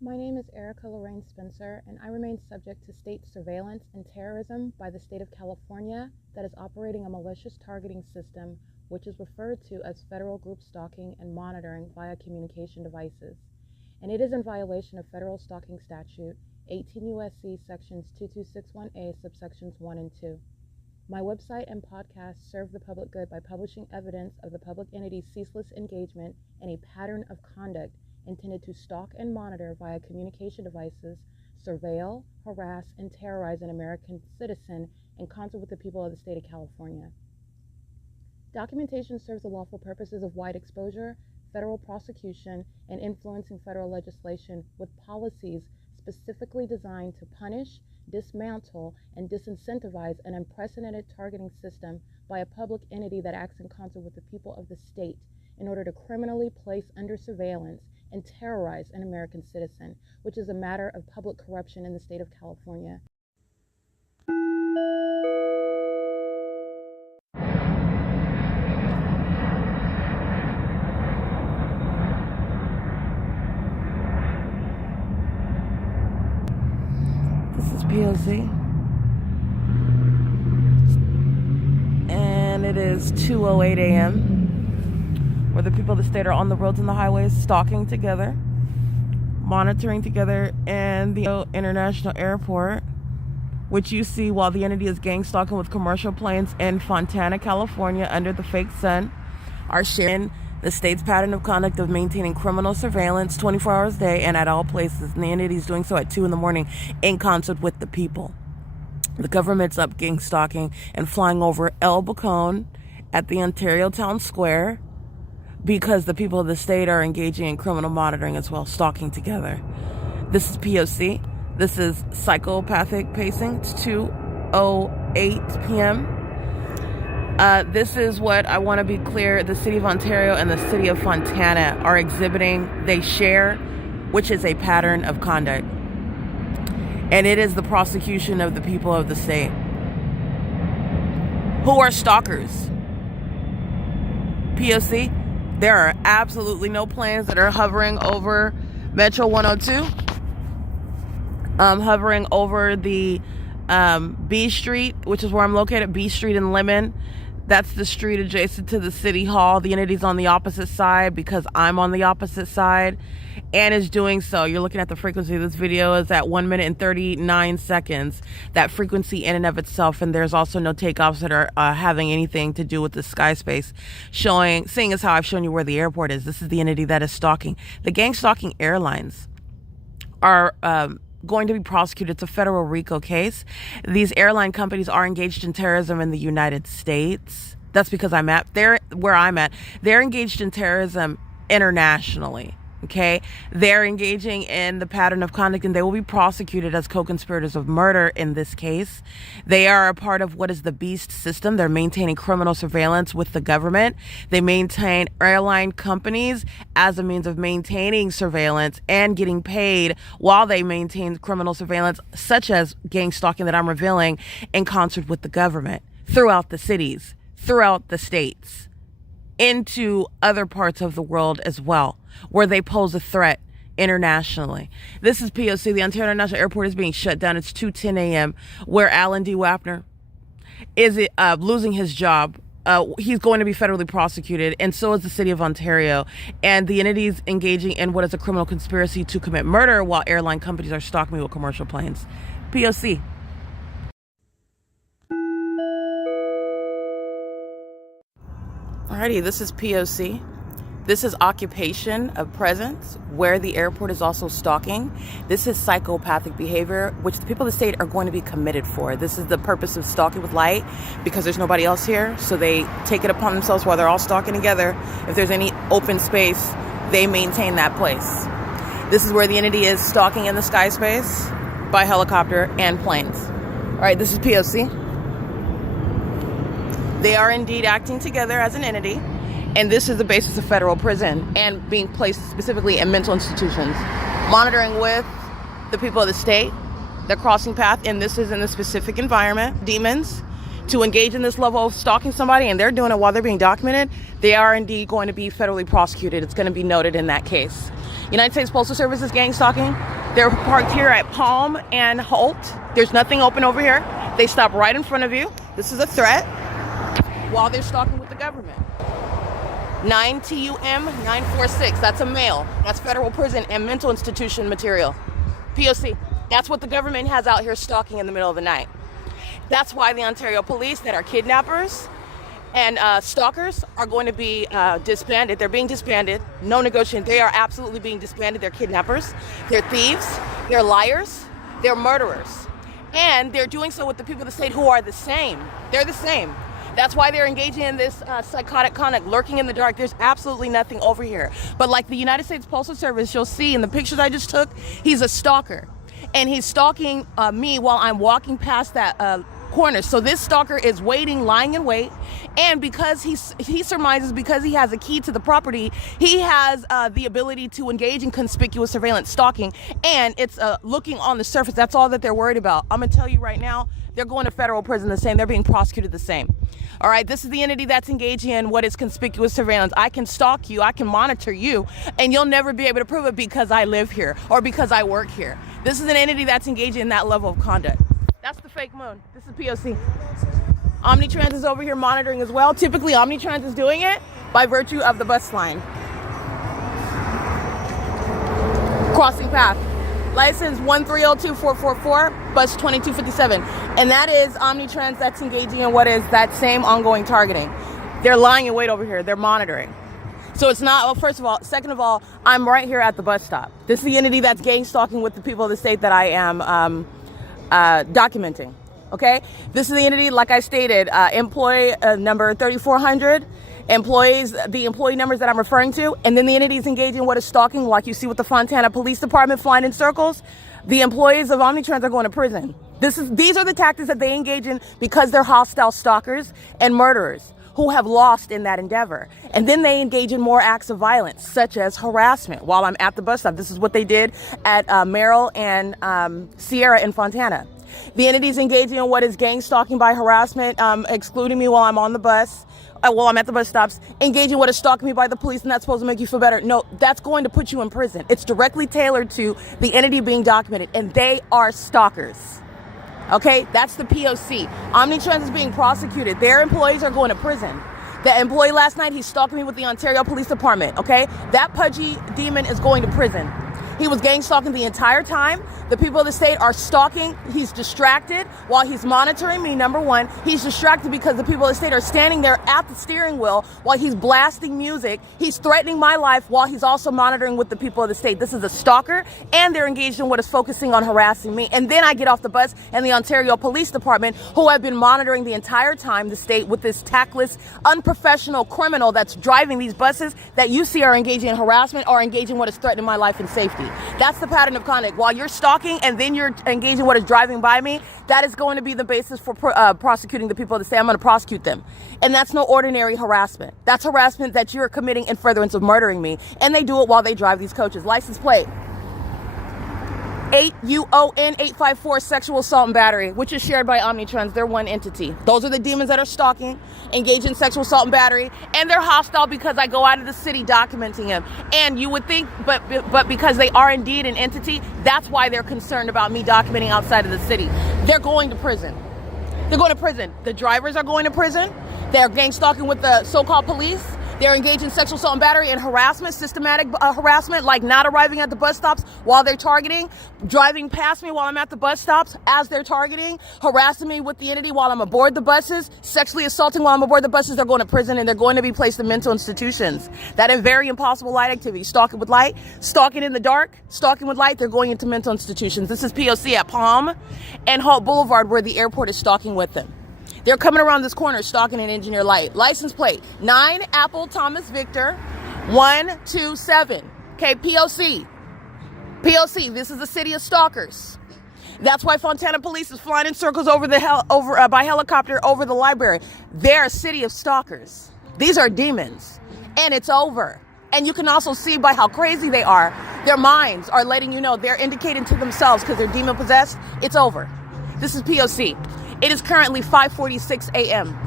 My name is Erica Lorraine Spencer, and I remain subject to state surveillance and terrorism by the state of California that is operating a malicious targeting system which is referred to as federal group stalking and monitoring via communication devices. And it is in violation of federal stalking statute 18 U.S.C. sections 2261A subsections 1 and 2. My website and podcast serve the public good by publishing evidence of the public entity's ceaseless engagement in a pattern of conduct intended to stalk and monitor via communication devices, surveil, harass, and terrorize an American citizen in concert with the people of the state of California. Documentation serves the lawful purposes of wide exposure, federal prosecution, and influencing federal legislation with policies specifically designed to punish, dismantle, and disincentivize an unprecedented targeting system by a public entity that acts in concert with the people of the state in order to criminally place under surveillance and terrorize an American citizen, which is a matter of public corruption in the state of California. This is P.O.C. and it is 2:08 a.m. where the people of the state are on the roads and the highways stalking together, monitoring together in the international airport, which you see while the entity is gang stalking with commercial planes in Fontana, California under the fake sun, are sharing the state's pattern of conduct of maintaining criminal surveillance 24 hours a day and at all places. And the entity is doing so at 2 in the morning in concert with the people. The government's up gang stalking and flying over El Bacon at the Ontario Town Square because the people of the state are engaging in criminal monitoring as well, stalking together. This is P.O.C. This is psychopathic pacing. It's 2:08 p.m. This is what I want to be clear. The city of Ontario and the city of Fontana are exhibiting, they share, which is a pattern of conduct. And it is the prosecution of the people of the state who are stalkers. P.O.C. There are absolutely no planes that are hovering over Metro 102, hovering over the B Street, which is where I'm located, B Street in Lemon. That's the street adjacent to the city hall. The entity's on the opposite side because I'm on the opposite side and is doing so. You're looking at the frequency. This video is at 1 minute and 39 seconds. That frequency in and of itself, and there's also no takeoffs that are having anything to do with the sky space. Seeing as how I've shown you where the airport is, this is the entity that is stalking. The gang stalking airlines are going to be prosecuted. It's a federal RICO case. These airline companies are engaged in terrorism in the United States. That's because where I'm at. They're engaged in terrorism internationally. Okay, they're engaging in the pattern of conduct and they will be prosecuted as co-conspirators of murder in this case. They are a part of what is the BEAST system. They're maintaining criminal surveillance with the government. They maintain airline companies as a means of maintaining surveillance and getting paid while they maintain criminal surveillance, such as gang stalking that I'm revealing, in concert with the government throughout the cities, throughout the states, into other parts of the world as well, where they pose a threat internationally. This is P.O.C. The Ontario International Airport is being shut down. It's 2:10 a.m. where Alan D. WAPNER is losing his job. He's going to be federally prosecuted, and so is the city of Ontario. And the entities engaging in what is a criminal conspiracy to commit murder while airline companies are stalking me with commercial planes. P.O.C. Alrighty, this is P.O.C. This is occupation of presence, where the airport is also stalking. This is psychopathic behavior, which the people of the state are going to be committed for. This is the purpose of stalking with light, because there's nobody else here. So they take it upon themselves while they're all stalking together. If there's any open space, they maintain that place. This is where the entity is stalking in the sky space by helicopter and planes. All right, this is P.O.C. They are indeed acting together as an entity. And this is the basis of federal prison and being placed specifically in mental institutions. Monitoring with the people of the state, the crossing path, and this is in the specific environment. Demons, to engage in this level of stalking somebody, and they're doing it while they're being documented, they are indeed going to be federally prosecuted. It's going to be noted in that case. United States Postal Service is gang stalking. They're parked here at Palm and Holt. There's nothing open over here. They stop right in front of you. This is a threat while they're stalking with the government. 9 TUM 946. That's a male. That's federal prison and mental institution material. P.O.C. That's what the government has out here stalking in the middle of the night. That's why the Ontario police that are kidnappers and stalkers are going to be disbanded. They're being disbanded. No negotiation. They are absolutely being disbanded. They're kidnappers. They're thieves. They're liars. They're murderers. And they're doing so with the people of the state who are the same. They're the same. That's why they're engaging in this psychotic conduct, lurking in the dark. There's absolutely nothing over here. But like the United States Postal Service, you'll see in the pictures I just took, he's a stalker. And he's stalking me while I'm walking past that corner. So this stalker is waiting, lying in wait. And because he surmises, because he has a key to the property, he has the ability to engage in conspicuous surveillance stalking. And it's looking on the surface. That's all that they're worried about. I'm going to tell you right now, they're going to federal prison the same. They're being prosecuted the same. All right, this is the entity that's engaging in what is conspicuous surveillance. I can stalk you, I can monitor you, and you'll never be able to prove it because I live here or because I work here. This is an entity that's engaging in that level of conduct. That's the fake moon. This is P.O.C. Omnitrans is over here monitoring as well. Typically, Omnitrans is doing it by virtue of the bus line. Crossing path. License 1302444, bus 2257. And that is Omnitrans that's engaging in what is that same ongoing targeting. They're lying in wait over here. They're monitoring. So it's not, well, first of all, second of all, I'm right here at the bus stop. This is the entity that's gang stalking with the people of the state that I am documenting. Okay? This is the entity, like I stated, employee number 3400. Employees, the employee numbers that I'm referring to, and then the entities engaging in what is stalking, like you see with the Fontana Police Department flying in circles. The employees of Omnitrans are going to prison. These are the tactics that they engage in because they're hostile stalkers and murderers who have lost in that endeavor. And then they engage in more acts of violence, such as harassment while I'm at the bus stop. This is what they did at Merrill and Sierra in Fontana. The entities engaging in what is gang stalking by harassment, excluding me while I'm on the bus. While I'm at the bus stops, engaging what is stalking me by the police, and that's supposed to make you feel better. No, that's going to put you in prison. It's directly tailored to the entity being documented, and they are stalkers. Okay, that's the P.O.C. Omnitrans is being prosecuted. Their employees are going to prison. The employee last night, he's stalking me with the Ontario Police Department. Okay, that pudgy demon is going to prison. He was gang stalking the entire time. The people of the state are stalking. He's distracted while he's monitoring me, number one. He's distracted because the people of the state are standing there at the steering wheel while he's blasting music. He's threatening my life while he's also monitoring with the people of the state. This is a stalker, and they're engaged in what is focusing on harassing me. And then I get off the bus, and the Ontario Police Department, who have been monitoring the entire time the state with this tactless, unprofessional criminal that's driving these buses that you see are engaging in harassment or engaging in what is threatening my life and safety. That's the pattern of conduct. While you're stalking and then you're engaging what is driving by me, that is going to be the basis for prosecuting the people of the state. I'm going to prosecute them. And that's no ordinary harassment. That's harassment that you're committing in furtherance of murdering me. And they do it while they drive these coaches. License plate 8UON854, sexual assault and battery, which is shared by Omnitrans. They're one entity. Those are the demons that are stalking, engaged in sexual assault and battery, and they're hostile because I go out of the city documenting him. And you would think, but because they are indeed an entity, that's why they're concerned about me documenting outside of the city. They're going to prison. They're going to prison. The drivers are going to prison. They're gang stalking with the so-called police. They're engaged in sexual assault and battery and harassment, systematic harassment, like not arriving at the bus stops while they're targeting, driving past me while I'm at the bus stops as they're targeting, harassing me with the entity while I'm aboard the buses, sexually assaulting while I'm aboard the buses. They're going to prison and they're going to be placed in mental institutions. That is very impossible light activity. Stalking with light, stalking in the dark, stalking with light, they're going into mental institutions. This is P.O.C. at Palm and Holt Boulevard, where the airport is stalking with them. They're coming around this corner, stalking an engineer light. License plate 9 Apple Thomas Victor 127. Okay, P.O.C. P.O.C. This is the city of stalkers. That's why Fontana Police is flying in circles by helicopter over the library. They're a city of stalkers. These are demons, and it's over. And you can also see by how crazy they are. Their minds are letting you know, they're indicating to themselves because they're demon possessed. It's over. This is P.O.C. It is currently 5:46 a.m.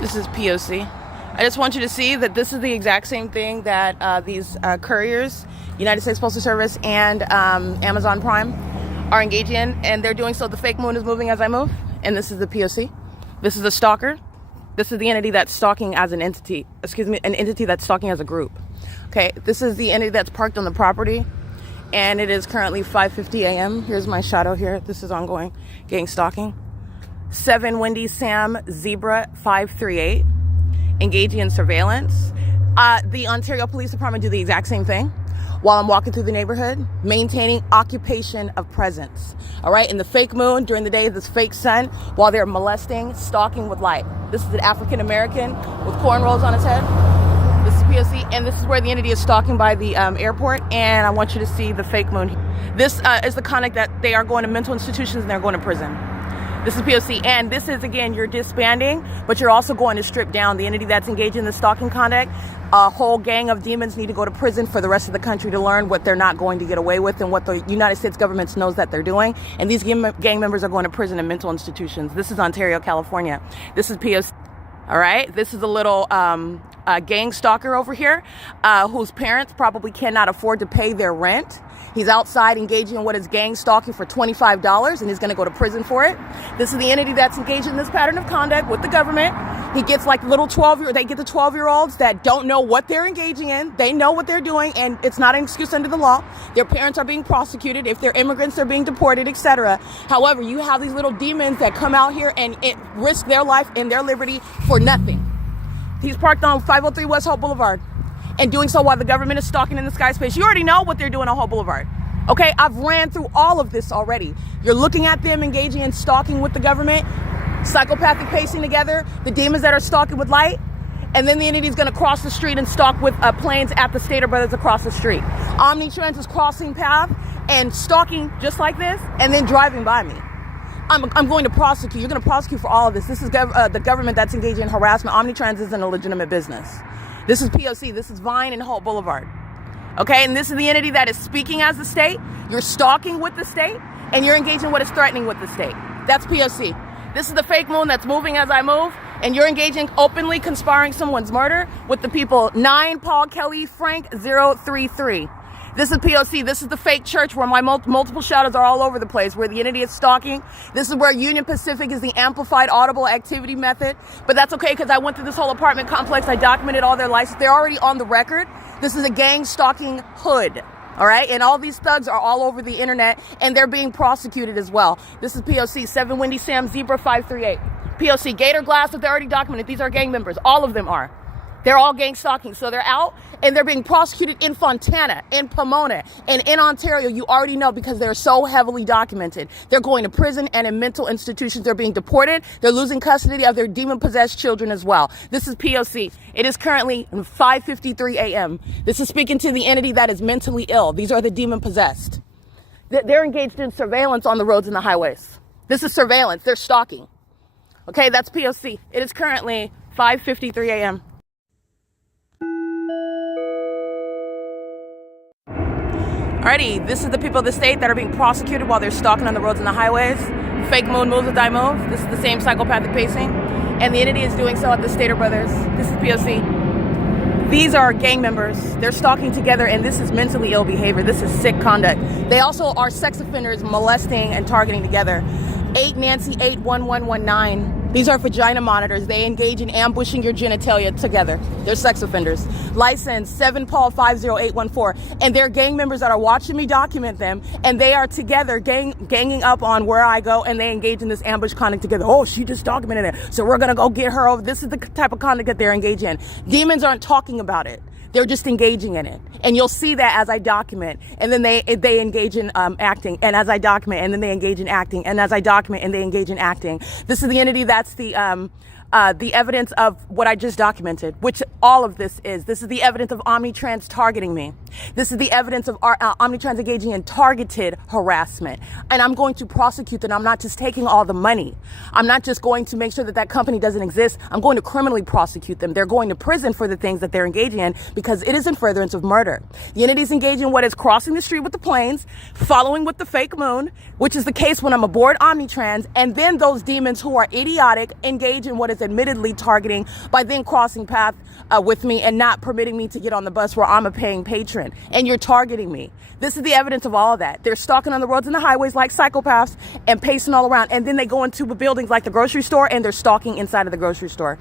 This is P.O.C. I just want you to see that this is the exact same thing that these couriers, United States Postal Service and Amazon Prime, are engaged in, and they're doing so. The fake moon is moving as I move, and this is the P.O.C. This is the stalker. This is the entity that's stalking as an entity. Excuse me, an entity that's stalking as a group. Okay, this is the entity that's parked on the property, and it is currently 5:50 a.m. Here's my shadow here. This is ongoing gang stalking. 7 Wendy Sam Zebra 538, engaging in surveillance. The Ontario Police Department do the exact same thing while I'm walking through the neighborhood, maintaining occupation of presence. All right, in the fake moon, during the day of this fake sun, while they're molesting, stalking with light. This is an African American with cornrows on his head. This is P.O.C, and this is where the entity is stalking by the airport, and I want you to see the fake moon. This is the conduct that they are going to mental institutions and they're going to prison. This is P.O.C, and this is, again, you're disbanding, but you're also going to strip down the entity that's engaged in the stalking conduct. A whole gang of demons need to go to prison for the rest of the country to learn what they're not going to get away with and what the United States government knows that they're doing. And these gang members are going to prison and mental institutions. This is Ontario, California. This is P.O.C. All right, this is a little gang stalker over here whose parents probably cannot afford to pay their rent. He's outside engaging in what is gang stalking for $25, and he's going to go to prison for it. This is the entity that's engaged in this pattern of conduct with the government. He gets like little 12-year-olds. They get the 12-year-olds that don't know what they're engaging in. They know what they're doing, and it's not an excuse under the law. Their parents are being prosecuted. If they're immigrants, they're being deported, etc. However, you have these little demons that come out here and risk their life and their liberty for nothing. He's parked on 503 West Hope Boulevard, and doing so while the government is stalking in the sky space. You already know what they're doing on Hope Boulevard. Okay, I've ran through all of this already. You're looking at them engaging in stalking with the government, psychopathic pacing together, the demons that are stalking with light, and then the entity is going to cross the street and stalk with planes at the Stater Brothers across the street. Omnitrans is crossing path and stalking just like this, and then driving by me. I'm going to prosecute. You're going to prosecute for all of this. This is the government that's engaged in harassment. Omnitrans isn't a legitimate business. This is P.O.C. This is Vine and Hope Boulevard. Okay, and this is the entity that is speaking as the state. You're stalking with the state, and you're engaging what is threatening with the state. That's P.O.C. This is the fake moon that's moving as I move, and you're engaging openly conspiring someone's murder with the people 9 Paul Kelly Frank 033. This is P.O.C. This is the fake church where my multiple shadows are all over the place, where the entity is stalking. This is where Union Pacific is the amplified audible activity method. But that's okay, because I went through this whole apartment complex. I documented all their licenses. They're already on the record. This is a gang stalking hood. All right. And all these thugs are all over the internet, and they're being prosecuted as well. This is P.O.C. 7 Wendy Sam Zebra 538. P.O.C. Gator Glass, if they're already documented. These are gang members. All of them are. They're all gang stalking. So they're out and they're being prosecuted in Fontana, in Pomona, and in Ontario. You already know, because they're so heavily documented. They're going to prison and in mental institutions. They're being deported. They're losing custody of their demon-possessed children as well. This is P.O.C. It is currently 5:53 a.m. This is speaking to the entity that is mentally ill. These are the demon-possessed. They're engaged in surveillance on the roads and the highways. This is surveillance. They're stalking. Okay, that's P.O.C. It is currently 5:53 a.m. Alrighty, this is the people of the state that are being prosecuted while they're stalking on the roads and the highways. Fake moon moves as I move. This is the same psychopathic pacing. And the entity is doing so at the Stater Brothers. This is P.O.C. These are gang members. They're stalking together, and this is mentally ill behavior. This is sick conduct. They also are sex offenders molesting and targeting together. 8 Nancy 81119. These are vagina monitors. They engage in ambushing your genitalia together. They're sex offenders. License 7 Paul 50814. And they're gang members that are watching me document them, and they are together ganging up on where I go, and they engage in this ambush conduct together. Oh, she just documented it, so we're gonna go get her over. This is the type of conduct that they're engaged in. Demons aren't talking about it. They're just engaging in it. And you'll see that as I document. And then they engage in acting. And as I document, and then they engage in acting. And as I document, and they engage in acting. This is the entity that's the the evidence of what I just documented, which all of this is. This is the evidence of Omnitrans targeting me. This is the evidence of Omnitrans engaging in targeted harassment. And I'm going to prosecute them. I'm not just taking all the money. I'm not just going to make sure that that company doesn't exist. I'm going to criminally prosecute them. They're going to prison for the things that they're engaging in because it is in furtherance of murder. The entities engage in what is crossing the street with the planes, following with the fake moon, which is the case when I'm aboard Omnitrans, and then those demons who are idiotic engage in what is admittedly targeting by then crossing path with me and not permitting me to get on the bus where I'm a paying patron. And you're targeting me. This is the evidence of all of that. They're stalking on the roads and the highways like psychopaths and pacing all around. And then they go into buildings like the grocery store and they're stalking inside of the grocery store.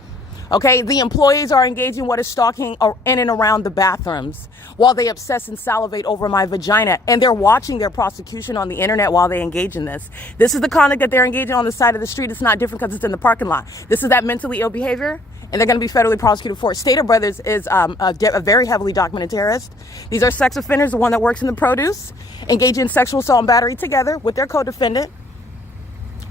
Okay, the employees are engaging in what is stalking in and around the bathrooms while they obsess and salivate over my vagina. And they're watching their prosecution on the internet while they engage in this. This is the conduct that they're engaging on the side of the street. It's not different because it's in the parking lot. This is that mentally ill behavior, and they're going to be federally prosecuted for it. Stater Brothers is a very heavily documented terrorist. These are sex offenders, the one that works in the produce, engaging in sexual assault and battery together with their co-defendant.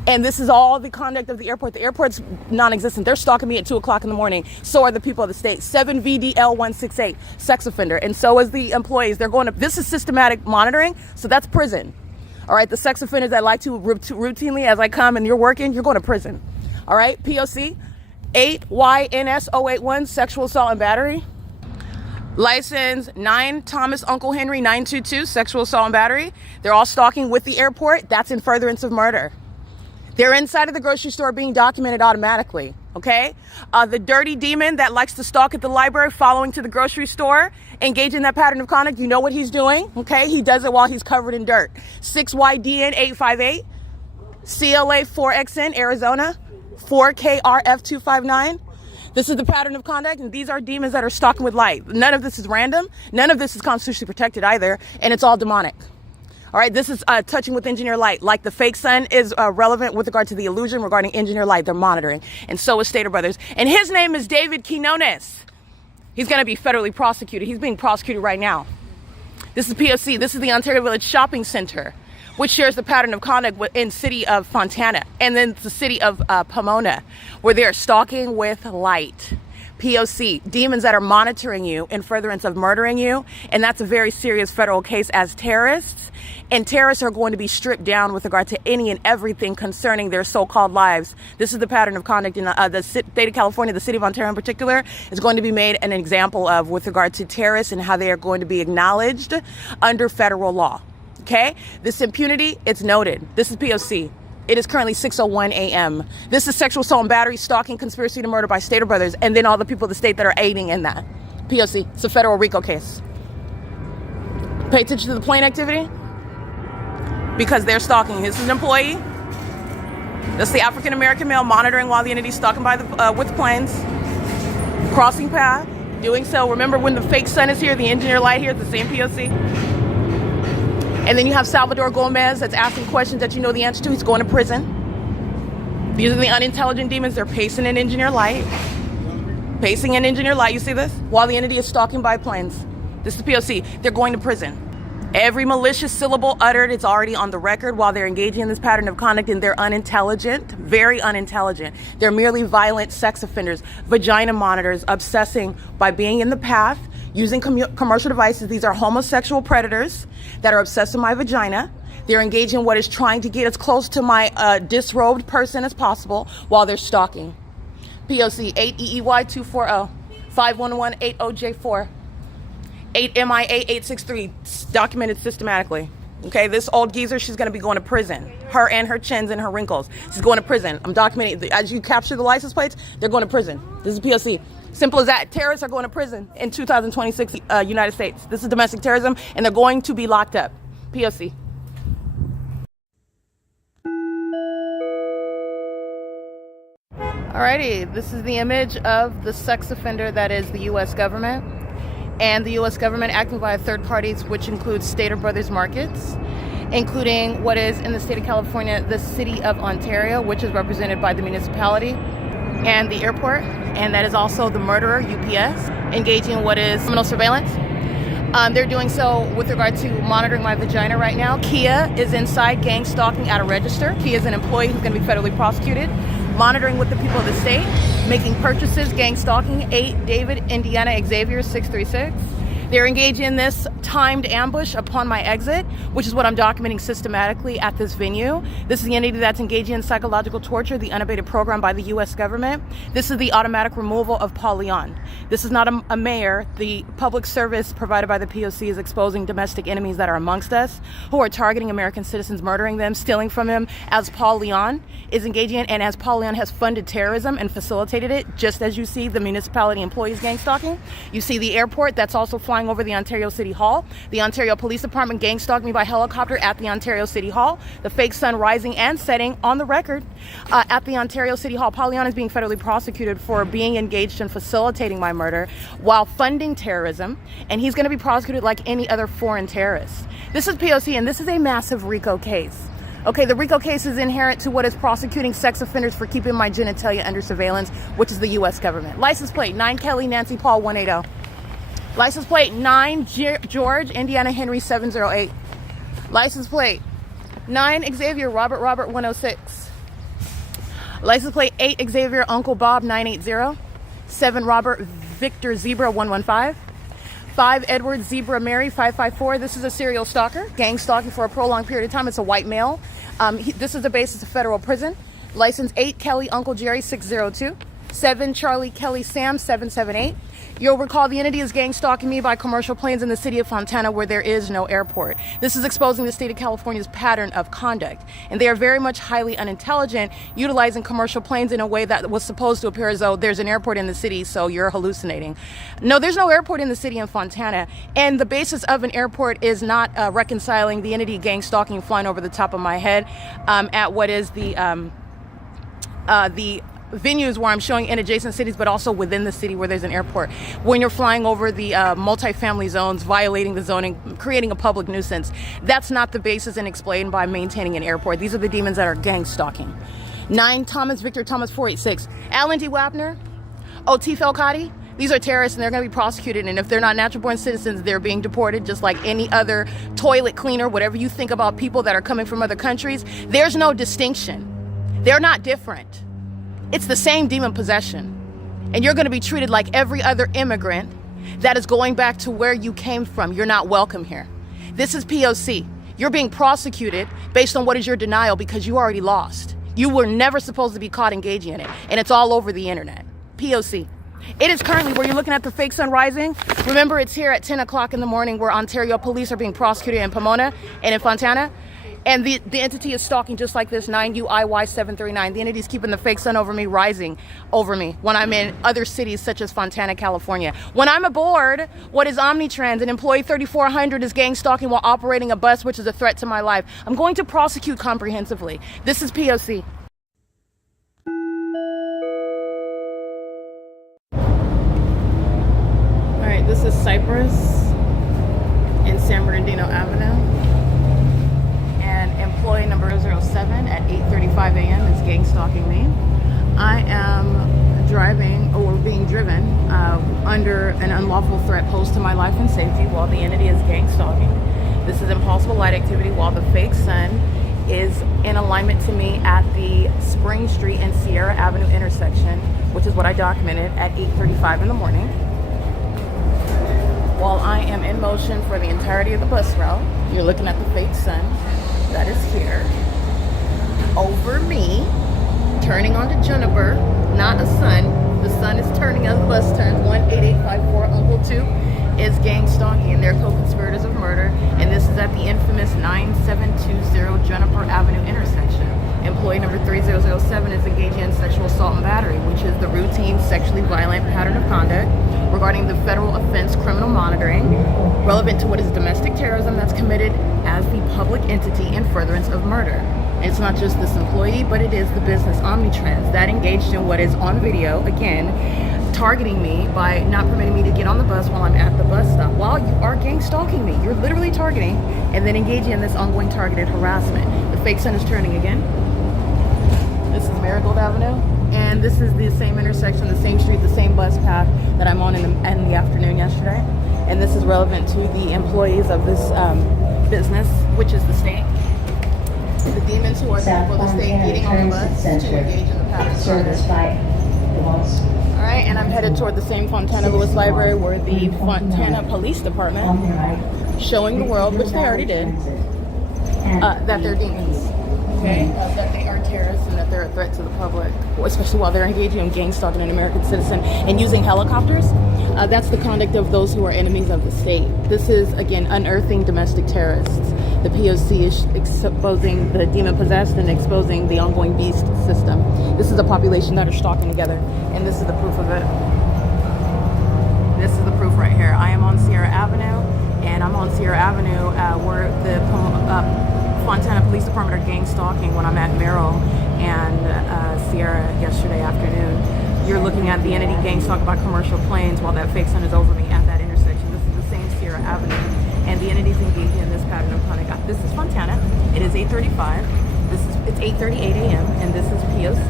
And this is all the conduct of the airport. The airport's non-existent. They're stalking me at 2 o'clock in the morning. So are the people of the state. 7VDL168, sex offender. And so is the employees. They're going to, this is systematic monitoring. So that's prison. All right. The sex offenders that like to routinely, as I come and you're working, you're going to prison. All right. P.O.C. 8YNS081, sexual assault and battery. License 9 Thomas Uncle Henry 922, sexual assault and battery. They're all stalking with the airport. That's in furtherance of murder. They're inside of the grocery store being documented automatically, okay? The dirty demon that likes to stalk at the library, following to the grocery store, engage in that pattern of conduct. You know what he's doing, okay? He does it while he's covered in dirt. 6YDN858, CLA4XN, Arizona, 4KRF259. This is the pattern of conduct, and these are demons that are stalking with light. None of this is random. None of this is constitutionally protected either, and it's all demonic. All right, this is touching with engineer light. Like the fake sun is relevant with regard to the illusion regarding engineer light. They're monitoring. And so is Stater Brothers. And his name is David Quinones. He's going to be federally prosecuted. He's being prosecuted right now. This is P.O.C. This is the Ontario Village Shopping Center, which shares the pattern of conduct in city of Fontana. And then the city of Pomona, where they are stalking with light. P.O.C. demons that are monitoring you in furtherance of murdering you. And that's a very serious federal case as terrorists. And terrorists are going to be stripped down with regard to any and everything concerning their so-called lives. This is the pattern of conduct in the state of California. The city of Ontario in particular is going to be made an example of with regard to terrorists and how they are going to be acknowledged under federal law. Okay? This impunity, it's noted. This is P.O.C. It is currently 6:01 a.m. This is sexual assault and battery, stalking, conspiracy to murder by Stater Brothers, and then all the people of the state that are aiding in that. P.O.C. It's a federal RICO case. Pay attention to the plane activity because they're stalking. This is an employee. That's the African-American male monitoring while the entity is stalking by with planes, crossing path, doing so. Remember when the fake sun is here, the engineer light here, it's the same P.O.C. And then you have Salvador Gomez that's asking questions that you know the answer to. He's going to prison. These are the unintelligent demons. They're pacing in engineer light. Pacing in engineer light. You see this? While the entity is stalking by planes. This is the P.O.C. They're going to prison. Every malicious syllable uttered, it's already on the record while they're engaging in this pattern of conduct, and they're unintelligent, very unintelligent. They're merely violent sex offenders, vagina monitors, obsessing by being in the path, using commercial devices. These are homosexual predators that are obsessed with my vagina. They're engaging in what is trying to get as close to my disrobed person as possible while they're stalking. P.O.C. 8EEY240, 51180J4. 8MIA863, documented systematically. Okay, this old geezer, she's going to be going to prison. Her and her chins and her wrinkles. She's going to prison. I'm documenting. As you capture the license plates, they're going to prison. This is POC. Simple as that. Terrorists are going to prison in 2026, United States. This is domestic terrorism, and they're going to be locked up. POC. Alrighty, this is the image of the sex offender that is the U.S. government. And the U.S. government acting via third parties, which includes Stater Brothers Markets, including what is in the state of California, the city of Ontario, which is represented by the municipality and the airport. And that is also the murderer, UPS, engaging in what is criminal surveillance. They're doing so with regard to monitoring my vagina right now. Kia is inside gang stalking at a register. Kia is an employee who's going to be federally prosecuted. monitoring with the people of the state, making purchases, gang stalking, 8 David, Indiana, Xavier, 636. They're engaged in this timed ambush upon my exit, which is what I'm documenting systematically at this venue. This is the entity that's engaging in psychological torture, the unabated program by the U.S. government. This is the automatic removal of Paul Leon. This is not a mayor. The public service provided by the P.O.C. is exposing domestic enemies that are amongst us, who are targeting American citizens, murdering them, stealing from them, as Paul Leon is engaging in, and as Paul Leon has funded terrorism and facilitated it, just as you see the municipality employees gang stalking. You see the airport that's also flying over the Ontario City Hall. The Ontario Police Department gang stalked me by helicopter at the Ontario City Hall. The fake sun rising and setting on the record at the Ontario City Hall. Paul Leon is being federally prosecuted for being engaged in facilitating my murder while funding terrorism, and he's going to be prosecuted like any other foreign terrorist. This is P.O.C. and this is a massive RICO case. Okay, the RICO case is inherent to what is prosecuting sex offenders for keeping my genitalia under surveillance, which is the U.S. government. License plate 9 Kelly Nancy Paul 180. License plate 9 George Indiana Henry 708. License plate 9 Xavier Robert 106. License plate 8 Xavier Uncle Bob 980. 7 Robert Victor Zebra 115. 5 Edward Zebra Mary 554. This is a serial stalker, gang stalking for a prolonged period of time. It's a white male. This is the basis of federal prison. License 8 Kelly Uncle Jerry 602. 7 Charlie Kelly Sam 778. You'll recall the entity is gang stalking me by commercial planes in the city of Fontana, where there is no airport. This is exposing the state of California's pattern of conduct, and they are very much highly unintelligent, utilizing commercial planes in a way that was supposed to appear as though there's an airport in the city, so you're hallucinating. No, there's no airport in the city in Fontana, and the basis of an airport is not reconciling the entity gang stalking flying over the top of my head at what is the venues where I'm showing in adjacent cities, but also within the city where there's an airport. When you're flying over the multifamily zones, violating the zoning, creating a public nuisance, that's not the basis and explained by maintaining an airport. These are the demons that are gang stalking. 9 Thomas Victor Thomas 486. Alan D. Wapner, O.T. Felcati. These are terrorists and they're going to be prosecuted, and if they're not natural-born citizens, they're being deported just like any other toilet cleaner, whatever you think about people that are coming from other countries. There's no distinction. They're not different. It's the same demon possession. And you're going to be treated like every other immigrant that is going back to where you came from. You're not welcome here. This is P.O.C. You're being prosecuted based on what is your denial because you already lost. You were never supposed to be caught engaging in it. And it's all over the internet. P.O.C. It is currently where you're looking at the fake sun rising. Remember, it's here at 10 o'clock in the morning where Ontario police are being prosecuted in Pomona and in Fontana. And the entity is stalking just like this 9 U.I.S. 739. The entity is keeping the fake sun over me, rising over me when I'm in other cities such as Fontana, California. When I'm aboard what is Omnitrans, an employee 3400 is gang stalking while operating a bus, which is a threat to my life. I'm going to prosecute comprehensively. This is P.O.C. All right, this is Cypress in San Bernardino Avenue. Employee number 007 at 8:35 a.m. is gang stalking me. I am driving or being driven under an unlawful threat posed to my life and safety while the entity is gang stalking. This is impossible light activity while the fake sun is in alignment to me at the Spring Street and Sierra Avenue intersection, which is what I documented at 8:35 in the morning. While I am in motion for the entirety of the bus route, you're looking at the fake sun that is here over me, turning onto Juniper, not a sun. The sun is turning as the bus turns. 18854 Uncle 2 is gang stalking, and they're co-conspirators of murder. And this is at the infamous 9720 Juniper Avenue intersection. Employee number 3007 is engaging in sexual assault and battery, which is the routine sexually violent pattern of conduct regarding the federal offense criminal monitoring relevant to what is domestic terrorism that's committed as the public entity in furtherance of murder. And it's not just this employee, but it is the business Omnitrans that engaged in what is on video, again, targeting me by not permitting me to get on the bus while I'm at the bus stop. While you are gang stalking me, you're literally targeting and then engaging in this ongoing targeted harassment. The fake sun is turning again. This is Marigold Avenue, and this is the same intersection, the same street, the same bus path that I'm on in the afternoon yesterday. And this is relevant to the employees of this business, which is the state. The demons who are the people of the state getting on the bus to engage in the serviced by the ones. All right, and I'm headed toward the same Fontana Lewis Library where the Fontana Police Department showing the world, which they already did, that they're demons. Okay, that they are terrorists and that they're a threat to the public, especially while they're engaging in gang stalking an American citizen and using helicopters. That's the conduct of those who are enemies of the state. This is, again, unearthing domestic terrorists. The P.O.C. is exposing the demon-possessed and exposing the ongoing beast system. This is a population that are stalking together, and this is the proof of it. This is the proof right here. I am on Sierra Avenue, and I'm on Sierra Avenue where the Fontana Police Department are gang stalking when I'm at Merrill and Sierra yesterday afternoon. You're looking at the entity gang stalked by commercial planes while that fake sun is over me at that intersection. This is the same Sierra Avenue, and the entities engaging in this pattern of conduct. This is Fontana. It is 8:35. It's 8:38 a.m. and this is P.O.C.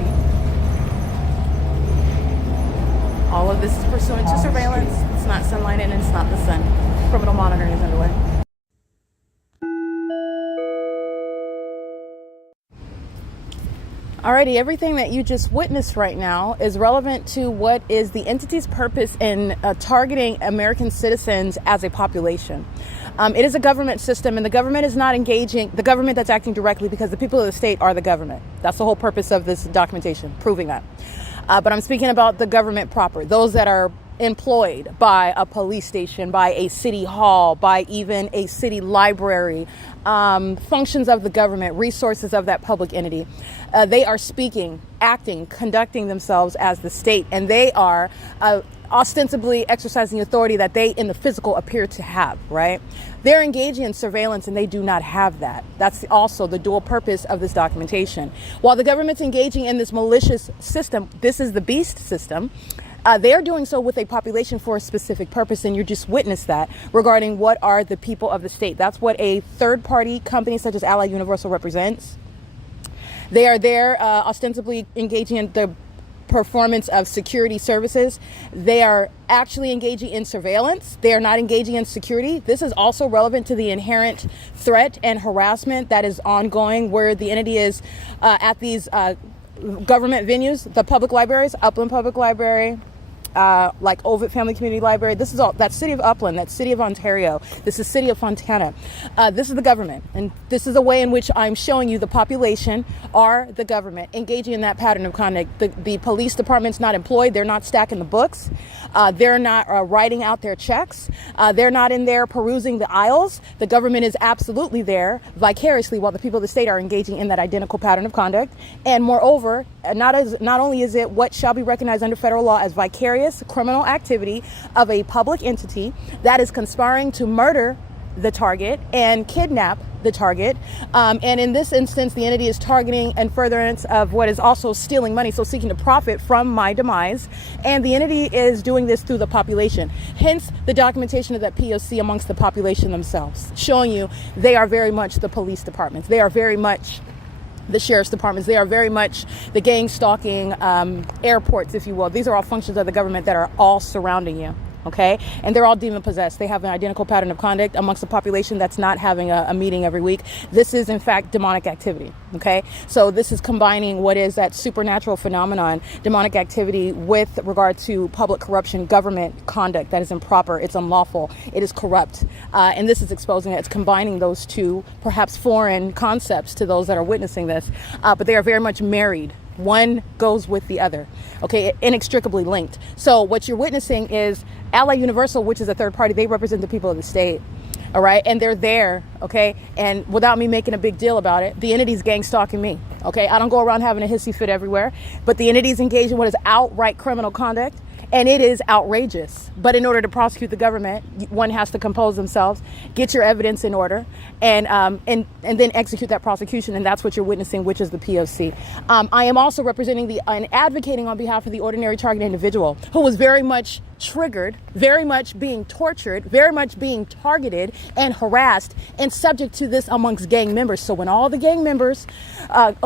All of this is pursuant to surveillance. It's not sunlight and it's not the sun. Criminal monitoring is underway. Alrighty, everything that you just witnessed right now is relevant to what is the entity's purpose in targeting American citizens as a population. It is a government system, and the government is not engaging, the government that's acting directly, because the people of the state are the government. That's the whole purpose of this documentation, proving that. But I'm speaking about the government proper, those that are employed by a police station, by a city hall, by even a city library, functions of the government, resources of that public entity. They are speaking, acting, conducting themselves as the state, and they are ostensibly exercising authority that they in the physical appear to have, right? They're engaging in surveillance and they do not have that. That's also the dual purpose of this documentation. While the government's engaging in this malicious system, this is the beast system, they are doing so with a population for a specific purpose, and you just witnessed that regarding what are the people of the state. That's what a third-party company such as Allied Universal represents. They are there ostensibly engaging in the performance of security services. They are actually engaging in surveillance. They are not engaging in security. This is also relevant to the inherent threat and harassment that is ongoing where the entity is at these government venues, the public libraries, Upland Public Library, like Ovid Family Community Library. This is all that city of Upland, that city of Ontario. This is city of Fontana. This is the government, and this is a way in which I'm showing you the population are the government engaging in that pattern of conduct. The police department's not employed. They're not stacking the books. They're not writing out their checks. They're not in there perusing the aisles. The government is absolutely there vicariously while the people of the state are engaging in that identical pattern of conduct. And moreover, not only is it what shall be recognized under federal law as vicarious criminal activity of a public entity that is conspiring to murder the target and kidnap the target. And in this instance, the entity is targeting and furtherance of what is also stealing money, so seeking to profit from my demise. And the entity is doing this through the population. Hence, the documentation of that P.O.C. amongst the population themselves, showing you they are very much the police departments. They are very much the sheriff's departments. They are very much the gang stalking airports, if you will. These are all functions of the government that are all surrounding you. Okay, and they're all demon possessed. They have an identical pattern of conduct amongst a population that's not having a meeting every week. This is in fact demonic activity. Okay, so this is combining what is that supernatural phenomenon, demonic activity, with regard to public corruption, government conduct that is improper, it's unlawful, it is corrupt, and this is exposing it. It's combining those two perhaps foreign concepts to those that are witnessing this, but they are very much married. One goes with the other, okay, inextricably linked. So what you're witnessing is Allied Universal, which is a third party. They represent the people of the state, all right, and they're there, okay, and without me making a big deal about it, the entity's gang stalking me, okay. I don't go around having a hissy fit everywhere, but the entity's engaged in what is outright criminal conduct, and it is outrageous. But in order to prosecute the government, one has to compose themselves, get your evidence in order, and then execute that prosecution. And that's what you're witnessing, which is the P.O.C. I am also representing and advocating on behalf of the ordinary target individual who was very much triggered, very much being tortured, very much being targeted and harassed and subject to this amongst gang members. So when all the gang members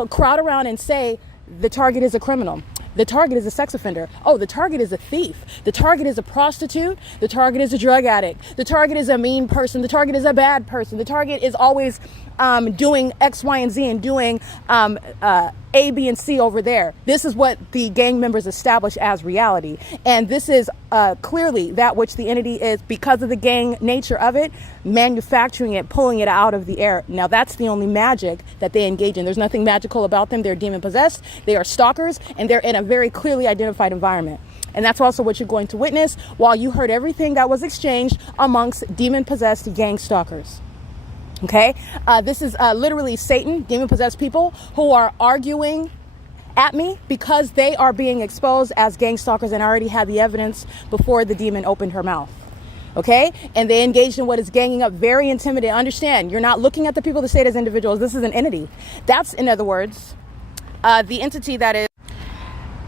crowd around and say the target is a criminal, the target is a sex offender. Oh, the target is a thief. The target is a prostitute. The target is a drug addict. The target is a mean person. The target is a bad person. The target is always doing X, Y, and Z and doing A, B, and C over there. This is what the gang members establish as reality. And this is clearly that which the entity is, because of the gang nature of it, manufacturing it, pulling it out of the air. Now, that's the only magic that they engage in. There's nothing magical about them. They're demon possessed. They are stalkers, and they're in a very clearly identified environment. And that's also what you're going to witness while you heard everything that was exchanged amongst demon possessed gang stalkers. Okay, this is literally Satan, demon-possessed people who are arguing at me because they are being exposed as gang stalkers, and I already had the evidence before the demon opened her mouth. Okay, and they engaged in what is ganging up, very intimidating. Understand, you're not looking at the people of the state as individuals. This is an entity. That's, in other words, the entity that is.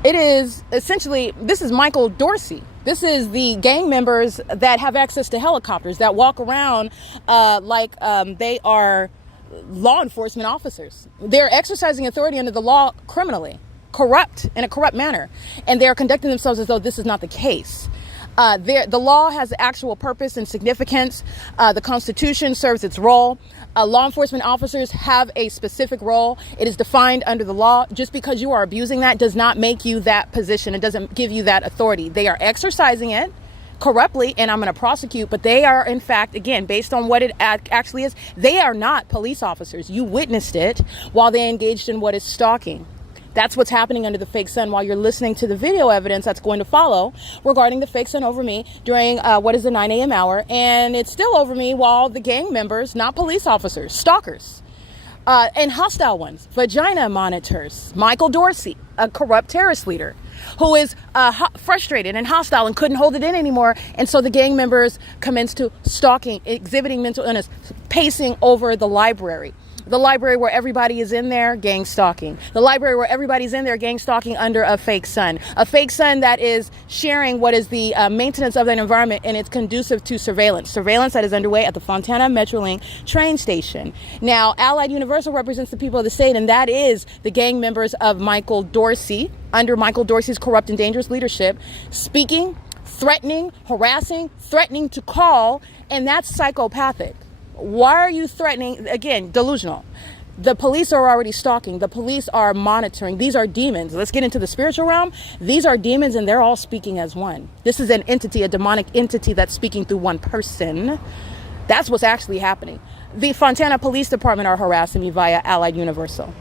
It is essentially, this is Michael Dorsey. This is the gang members that have access to helicopters, that walk around like they are law enforcement officers. They're exercising authority under the law criminally, in a corrupt manner. And they're conducting themselves as though this is not the case. The law has actual purpose and significance. The Constitution serves its role. Law enforcement officers have a specific role. It is defined under the law. Just because you are abusing that does not make you that position. It doesn't give you that authority. They are exercising it corruptly, and I'm going to prosecute, but they are, in fact, again, based on what it actually is, they are not police officers. You witnessed it while they engaged in what is stalking. That's what's happening under the fake sun while you're listening to the video evidence that's going to follow regarding the fake sun over me during what is the 9 a.m. hour. And it's still over me while the gang members, not police officers, stalkers, and hostile ones, vagina monitors, Michael Dorsey, a corrupt terrorist leader who is frustrated and hostile and couldn't hold it in anymore. And so the gang members commenced to stalking, exhibiting mental illness, pacing over the library. The library where everybody is in there, gang stalking. The library where everybody's in there, gang stalking under a fake sun. A fake sun that is sharing what is the maintenance of that environment, and it's conducive to surveillance. Surveillance that is underway at the Fontana Metrolink train station. Now, Allied Universal represents the people of the state, and that is the gang members of Michael Dorsey, under Michael Dorsey's corrupt and dangerous leadership, speaking, threatening, harassing, threatening to call, and that's psychopathic. Why are you threatening? Again, delusional. The police are already stalking. The police are monitoring. These are demons. Let's get into the spiritual realm. These are demons, and they're all speaking as one. This is an entity, a demonic entity that's speaking through one person. That's what's actually happening. The Fontana Police Department are harassing me via Allied Universal.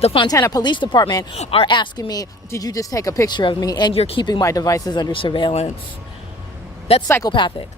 The Fontana Police Department are asking me, did you just take a picture of me and you're keeping my devices under surveillance? That's psychopathic.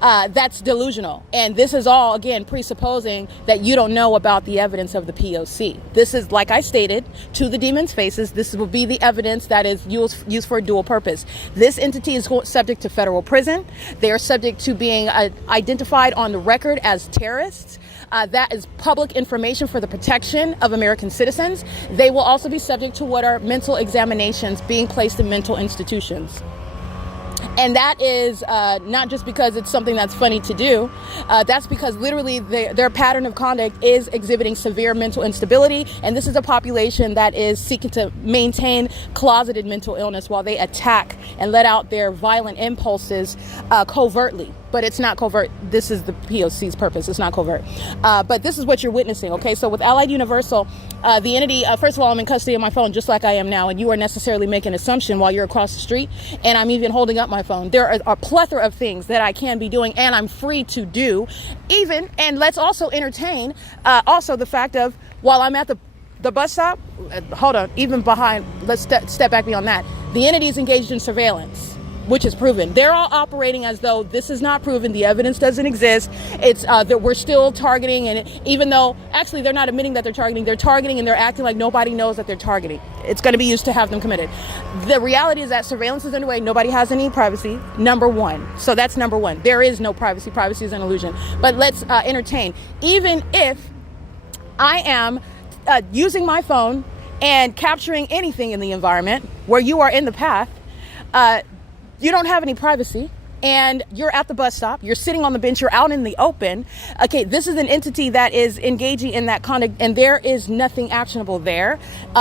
That's delusional. And this is all, again, presupposing that you don't know about the evidence of the P.O.C. This is, like I stated, to the demons' faces. This will be the evidence that is used for a dual purpose. This entity is subject to federal prison. They are subject to being identified on the record as terrorists. That is public information for the protection of American citizens. They will also be subject to what are mental examinations being placed in mental institutions. And that is not just because it's something that's funny to do. That's because literally their pattern of conduct is exhibiting severe mental instability. And this is a population that is seeking to maintain closeted mental illness while they attack and let out their violent impulses covertly. But it's not covert. This is the P.O.C.'s purpose. It's not covert. But this is what you're witnessing, okay? So with Allied Universal, the entity, first of all, I'm in custody of my phone just like I am now, and you are necessarily making an assumption while you're across the street, and I'm even holding up my phone. There are a plethora of things that I can be doing, and I'm free to do, even, and let's also entertain also the fact of, while I'm at the bus stop, hold on, even behind, let's step back beyond that, the entity is engaged in surveillance, which is proven. They're all operating as though this is not proven. The evidence doesn't exist. It's that we're still targeting, and even though actually they're not admitting that they're targeting and they're acting like nobody knows that they're targeting. It's going to be used to have them committed. The reality is that surveillance is underway. Nobody has any privacy, number one. So that's number one. There is no privacy. Privacy is an illusion. But let's entertain. Even if I am using my phone and capturing anything in the environment where you are in the path, you don't have any privacy. and you're at the bus stop, you're sitting on the bench, you're out in the open. Okay, this is an entity that is engaging in that conduct, and there is nothing actionable there.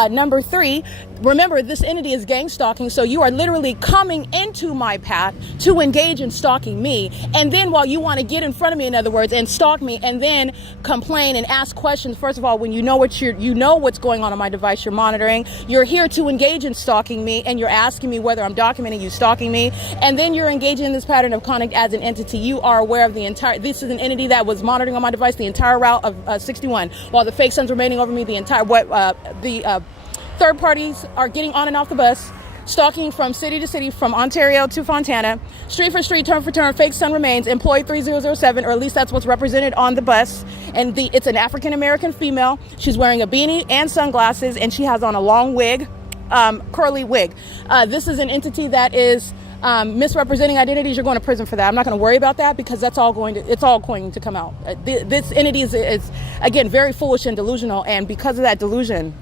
Number 3, remember, this entity is gang stalking, so you are literally coming into my path to engage in stalking me, and then while you want to get in front of me, in other words, and stalk me, and then complain and ask questions, first of all, when you know what's going on my device you're monitoring, you're here to engage in stalking me, and you're asking me whether I'm documenting you stalking me, and then you're engaging in this pattern of conduct as an entity. You are aware of this is an entity that was monitoring on my device the entire route of 61, while the fake sun's remaining over me the entire, third parties are getting on and off the bus, stalking from city to city, from Ontario to Fontana, street for street, turn for turn, fake sun remains, employee 3007, or at least that's what's represented on the bus. And it's an African-American female. She's wearing a beanie and sunglasses, and she has on a long wig, curly wig. This is an entity that is misrepresenting identities. You're going to prison for that. I'm not going to worry about that because it's all going to come out. This entity is again very foolish and delusional, and because of that delusion,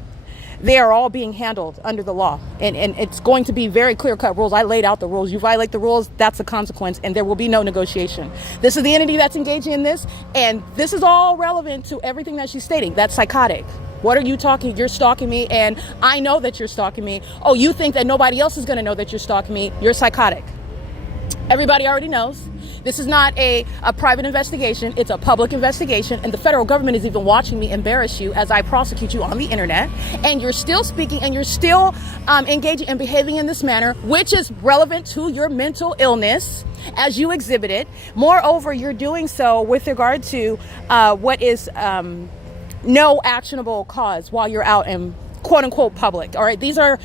they are all being handled under the law, and it's going to be very clear-cut rules. I laid out the rules. You violate the rules, that's the consequence, and there will be no negotiation. This is the entity that's engaging in this, and this is all relevant to everything that she's stating. That's psychotic. What are you talking? You're stalking me, and I know that you're stalking me. Oh, you think that nobody else is going to know that you're stalking me? You're psychotic. Everybody already knows. This is not a private investigation. It's a public investigation, and the federal government is even watching me embarrass you as I prosecute you on the internet, and you're still speaking, and you're still engaging and behaving in this manner, which is relevant to your mental illness as you exhibit it. Moreover, you're doing so with regard to what is no actionable cause while you're out in quote-unquote public. All right, these are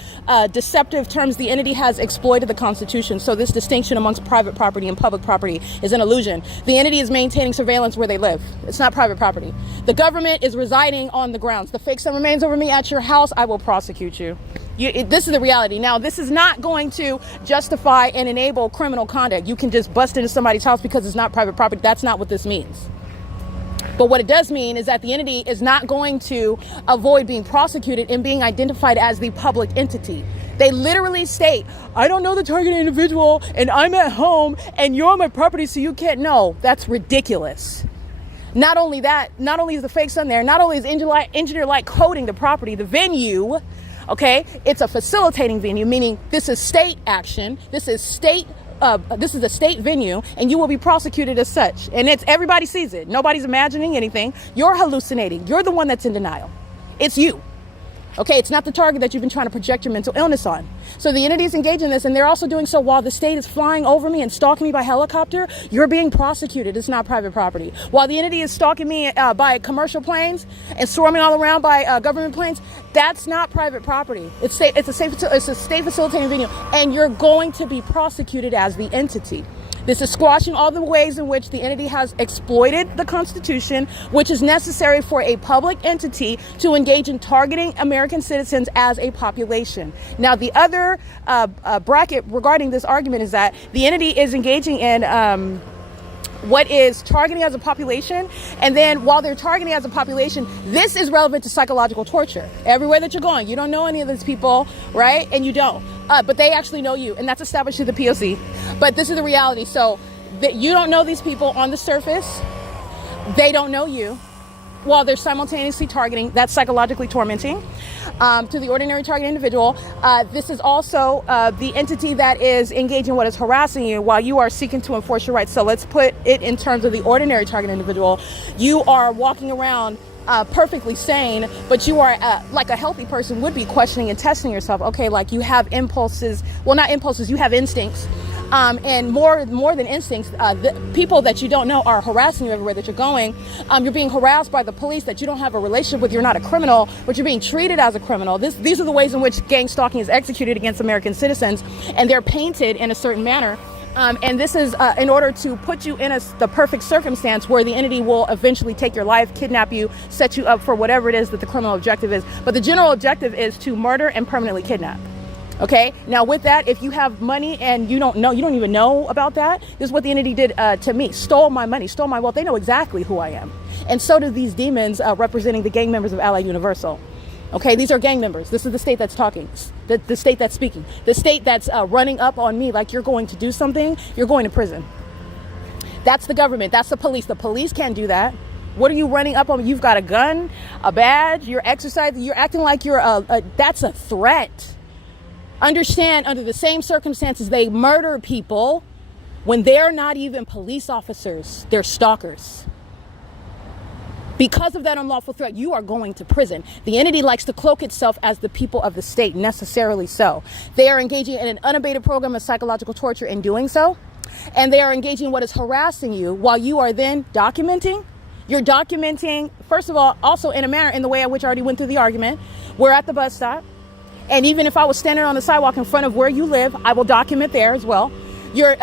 deceptive terms. The entity has exploited the Constitution, so this distinction amongst private property and public property is an illusion. The entity is maintaining surveillance where they live. It's not private property. The government is residing on the grounds. The fake sun remains over me at your house, I will prosecute you. This is the reality. Now, this is not going to justify and enable criminal conduct. You can just bust into somebody's house because it's not private property. That's not what this means. But what it does mean is that the entity is not going to avoid being prosecuted and being identified as the public entity. They literally state, I don't know the targeted individual, and I'm at home, and you're on my property, so you can't know. That's ridiculous. Not only that, not only is the fake sun there, not only is engineer-like coding the property, the venue, okay, it's a facilitating venue, meaning this is state action, this is a state venue, and you will be prosecuted as such. And everybody sees it. Nobody's imagining anything. You're hallucinating. You're the one that's in denial. It's you. Okay, it's not the target that you've been trying to project your mental illness on. So the entity is engaged in this, and they're also doing so while the state is flying over me and stalking me by helicopter. You're being prosecuted. It's not private property. While the entity is stalking me by commercial planes and swarming all around by government planes, that's not private property. It's a state facilitating venue, and you're going to be prosecuted as the entity. This is squashing all the ways in which the entity has exploited the Constitution, which is necessary for a public entity to engage in targeting American citizens as a population. Now, the other bracket regarding this argument is that the entity is engaging in what is targeting as a population, and then while they're targeting as a population, this is relevant to psychological torture. Everywhere that you're going, you don't know any of these people, right? And you don't. But they actually know you, and that's established through the P.O.C. But this is the reality. So that you don't know these people on the surface. They don't know you. While they're simultaneously targeting, that's psychologically tormenting to the ordinary target individual. This is also the entity that is engaging what is harassing you while you are seeking to enforce your rights. So let's put it in terms of the ordinary target individual. You are walking around perfectly sane, but you are like a healthy person would be questioning and testing yourself. Okay, like you have impulses, well, not impulses, you have instincts. And more than instincts, the people that you don't know are harassing you everywhere that you're going. You're being harassed by the police that you don't have a relationship with. You're not a criminal, but you're being treated as a criminal. These are the ways in which gang stalking is executed against American citizens, and they're painted in a certain manner. And this is in order to put you in the perfect circumstance where the entity will eventually take your life, kidnap you, set you up for whatever it is that the criminal objective is. But the general objective is to murder and permanently kidnap. Okay, now with that, if you have money and you don't even know about that, this is what the entity did to me. Stole my money, stole my wealth. They know exactly who I am. And so do these demons representing the gang members of Allied Universal. Okay, these are gang members. This is the state that's talking, the state that's speaking, the state that's running up on me like you're going to do something, you're going to prison. That's the government. That's the police. The police can't do that. What are you running up on? You've got a gun, a badge, you're exercising, you're acting like you're that's a threat. Understand, under the same circumstances, they murder people when they're not even police officers, they're stalkers. Because of that unlawful threat, you are going to prison. The entity likes to cloak itself as the people of the state, necessarily so. They are engaging in an unabated program of psychological torture in doing so. And they are engaging in what is harassing you while you are then documenting. You're documenting, first of all, also in a manner in the way in which I already went through the argument. We're at the bus stop. And even if I was standing on the sidewalk in front of where you live, I will document there as well. You're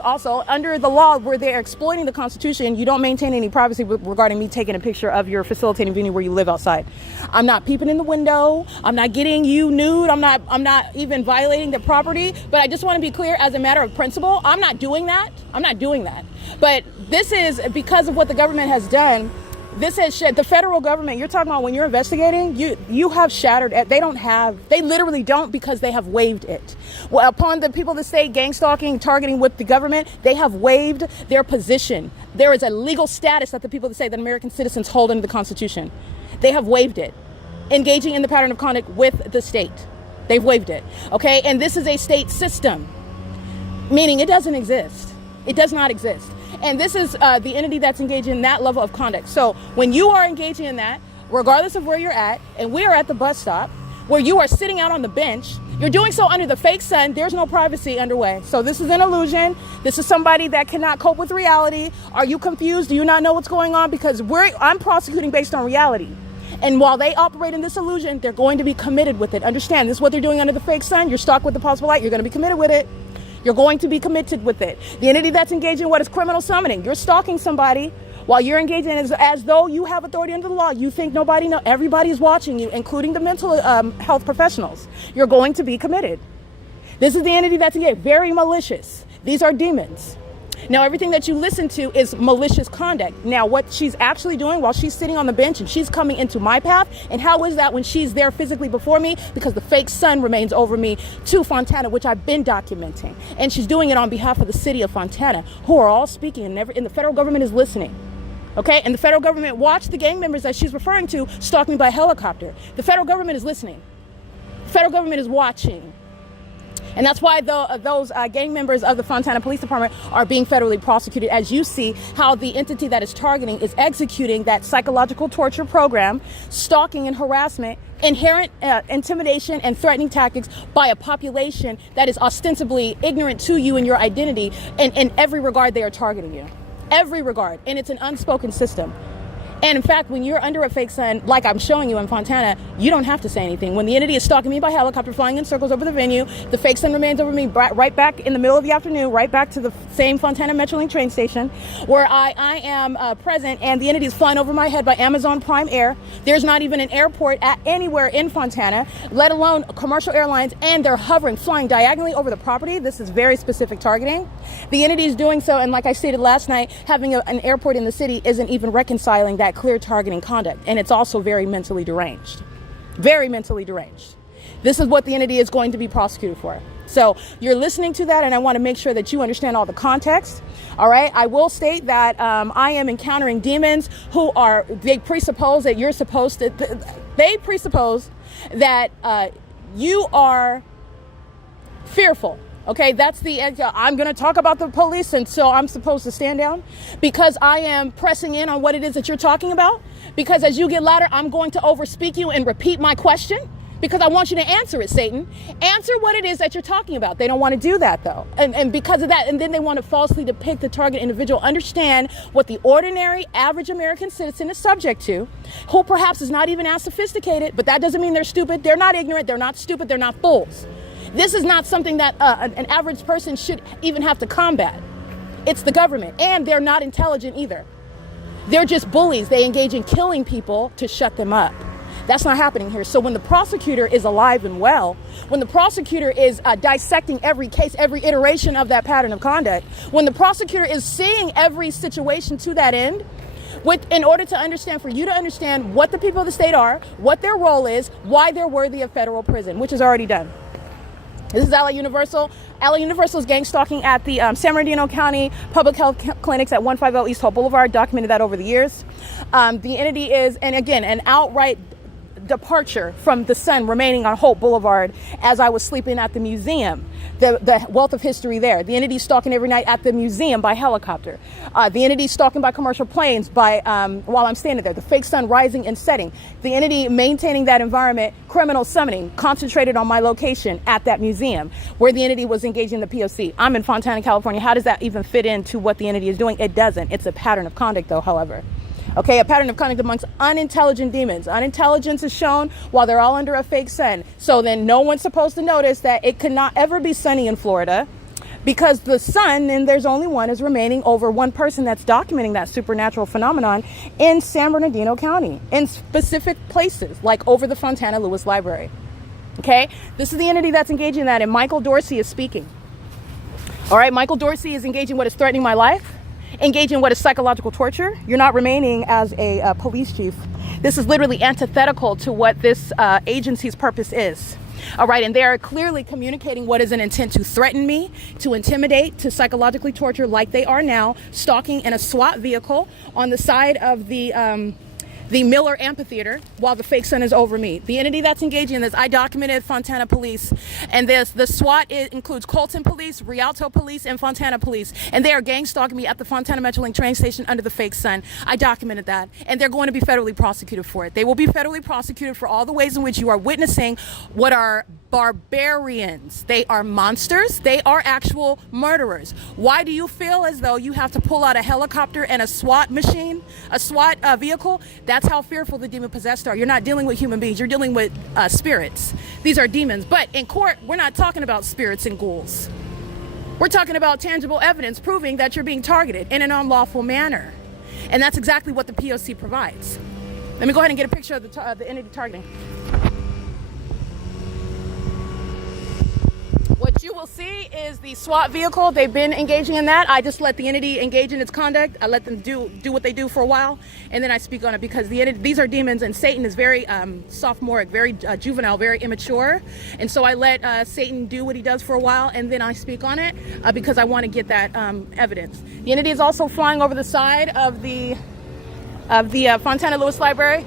also under the law where they're exploiting the Constitution. You don't maintain any privacy regarding me taking a picture of your facilitating venue where you live outside. I'm not peeping in the window. I'm not getting you nude. I'm not even violating the property. But I just want to be clear, as a matter of principle, I'm not doing that. I'm not doing that. But this is because of what the government has done. This has the federal government, you're talking about when you're investigating, you have shattered it. They literally don't, because they have waived it. Well, upon the people that say gang stalking, targeting with the government, they have waived their position. There is a legal status that the people that say that American citizens hold under the Constitution. They have waived it. Engaging in the pattern of conduct with the state. They've waived it. Okay, and this is a state system, meaning it doesn't exist. It does not exist. And this is the entity that's engaging in that level of conduct. So when you are engaging in that, regardless of where you're at, and we are at the bus stop, where you are sitting out on the bench, you're doing so under the fake sun. There's no privacy underway. So this is an illusion. This is somebody that cannot cope with reality. Are you confused? Do you not know what's going on? Because I'm prosecuting based on reality. And while they operate in this illusion, they're going to be committed with it. Understand, this is what they're doing under the fake sun. You're stalked with the possible light. You're going to be committed with it. You're going to be committed with it. The entity that's engaging in what is criminal summoning. You're stalking somebody while you're engaging as though you have authority under the law. You think nobody knows. Everybody's watching you, including the mental health professionals. You're going to be committed. This is the entity that's engaged. Very malicious. These are demons. Now, everything that you listen to is malicious conduct. Now, what she's actually doing while she's sitting on the bench and she's coming into my path, and how is that when she's there physically before me? Because the fake sun remains over me to Fontana, which I've been documenting. And she's doing it on behalf of the city of Fontana, who are all speaking, and the federal government is listening. Okay, and the federal government watched the gang members that she's referring to stalk me by helicopter. The federal government is listening. The federal government is watching. And that's why those gang members of the Fontana Police Department are being federally prosecuted, as you see how the entity that is targeting is executing that psychological torture program, stalking and harassment, inherent intimidation and threatening tactics by a population that is ostensibly ignorant to you and your identity. And in every regard, they are targeting you. Every regard. And it's an unspoken system. And in fact, when you're under a fake sun, like I'm showing you in Fontana, you don't have to say anything. When the entity is stalking me by helicopter, flying in circles over the venue, the fake sun remains over me right back in the middle of the afternoon, right back to the same Fontana Metrolink train station where I am present, and the entity is flying over my head by Amazon Prime Air. There's not even an airport anywhere in Fontana, let alone commercial airlines, and they're hovering, flying diagonally over the property. This is very specific targeting. The entity is doing so, and like I stated last night, having an airport in the city isn't even reconciling that clear targeting conduct, and it's also very mentally deranged. Very mentally deranged. This is what the entity is going to be prosecuted for. So you're listening to that, and I want to make sure that you understand all the context. All right, I will state that I am encountering demons who they presuppose that you're supposed to, they presuppose that you are fearful. Okay, that's I'm going to talk about the police, and so I'm supposed to stand down because I am pressing in on what it is that you're talking about. Because as you get louder, I'm going to overspeak you and repeat my question because I want you to answer it, Satan. Answer what it is that you're talking about. They don't want to do that, though. And because of that, and then they want to falsely depict the target individual. Understand what the ordinary, average American citizen is subject to, who perhaps is not even as sophisticated, but that doesn't mean they're stupid. They're not ignorant. They're not stupid. They're not fools. This is not something that an average person should even have to combat. It's the government, and they're not intelligent either. They're just bullies. They engage in killing people to shut them up. That's not happening here. So when the prosecutor is alive and well, when the prosecutor is dissecting every case, every iteration of that pattern of conduct, when the prosecutor is seeing every situation to that end, in order to understand, for you to understand what the people of the state are, what their role is, why they're worthy of federal prison, which is already done. This is LA Universal. LA Universal is gang stalking at the San Bernardino County Public Health Clinics at 150 East Hope Boulevard. Documented that over the years. The entity is, and again, an outright departure from the sun remaining on Hope Boulevard as I was sleeping at the museum. The wealth of history there. The entity stalking every night at the museum by helicopter. The entity stalking by commercial planes by while I'm standing there. The fake sun rising and setting. The entity maintaining that environment, criminal summoning, concentrated on my location at that museum where the entity was engaging the P.O.C. I'm in Fontana, California. How does that even fit into what the entity is doing? It doesn't. It's a pattern of conduct though, however. Okay, a pattern of conduct amongst unintelligent demons. Unintelligence is shown while they're all under a fake sun. So then no one's supposed to notice that it could not ever be sunny in Florida because the sun, and there's only one, is remaining over one person that's documenting that supernatural phenomenon in San Bernardino County, in specific places, like over the Fontana Lewis Library. Okay, this is the entity that's engaging that, and Michael Dorsey is speaking. All right, Michael Dorsey is engaging what is threatening my life. Engaging what is psychological torture. You're not remaining as a police chief. This is literally antithetical to what this agency's purpose is. All right, and they are clearly communicating what is an intent to threaten me, to intimidate, to psychologically torture like they are now, stalking in a SWAT vehicle on the side of the Miller Amphitheater while the fake sun is over me. The entity that's engaging in this, I documented Fontana Police, and the SWAT includes Colton Police, Rialto Police, and Fontana Police, and they are gang stalking me at the Fontana Metrolink train station under the fake sun. I documented that, and they're going to be federally prosecuted for it. They will be federally prosecuted for all the ways in which you are witnessing what are barbarians. They are monsters. They are actual murderers. Why do you feel as though you have to pull out a helicopter and a SWAT machine, a SWAT vehicle? That's how fearful the demon possessed are. You're not dealing with human beings. You're dealing with spirits. These are demons. But in court, we're not talking about spirits and ghouls. We're talking about tangible evidence proving that you're being targeted in an unlawful manner. And that's exactly what the P.O.C. provides. Let me go ahead and get a picture of the entity targeting. What you will see is the SWAT vehicle. They've been engaging in that. I just let the entity engage in its conduct. I let them do what they do for a while, and then I speak on it because these are demons, and Satan is very sophomoric, very juvenile, very immature. And so I let Satan do what he does for a while, and then I speak on it because I want to get that evidence. The entity is also flying over the side of the Fontana Lewis Library.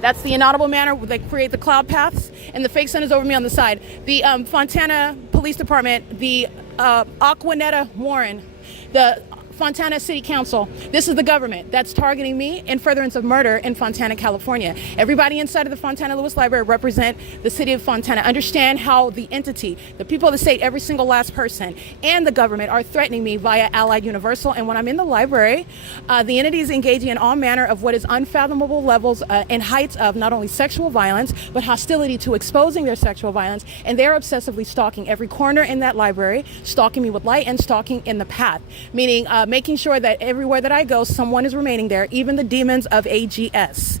That's the inaudible manner where they create the cloud paths, and the fake sun is over me on the side. The Fontana Police Department, the Aquanetta Warren, the Fontana City Council. This is the government that's targeting me in furtherance of murder in Fontana, California. Everybody inside of the Fontana Lewis Library represent the city of Fontana. Understand how the entity, the people of the state, every single last person, and the government are threatening me via Allied Universal. And when I'm in the library, the entity is engaging in all manner of what is unfathomable levels and heights of not only sexual violence, but hostility to exposing their sexual violence. And they're obsessively stalking every corner in that library, stalking me with light and stalking in the path, meaning making sure that everywhere that I go, someone is remaining there, even the demons of AGS.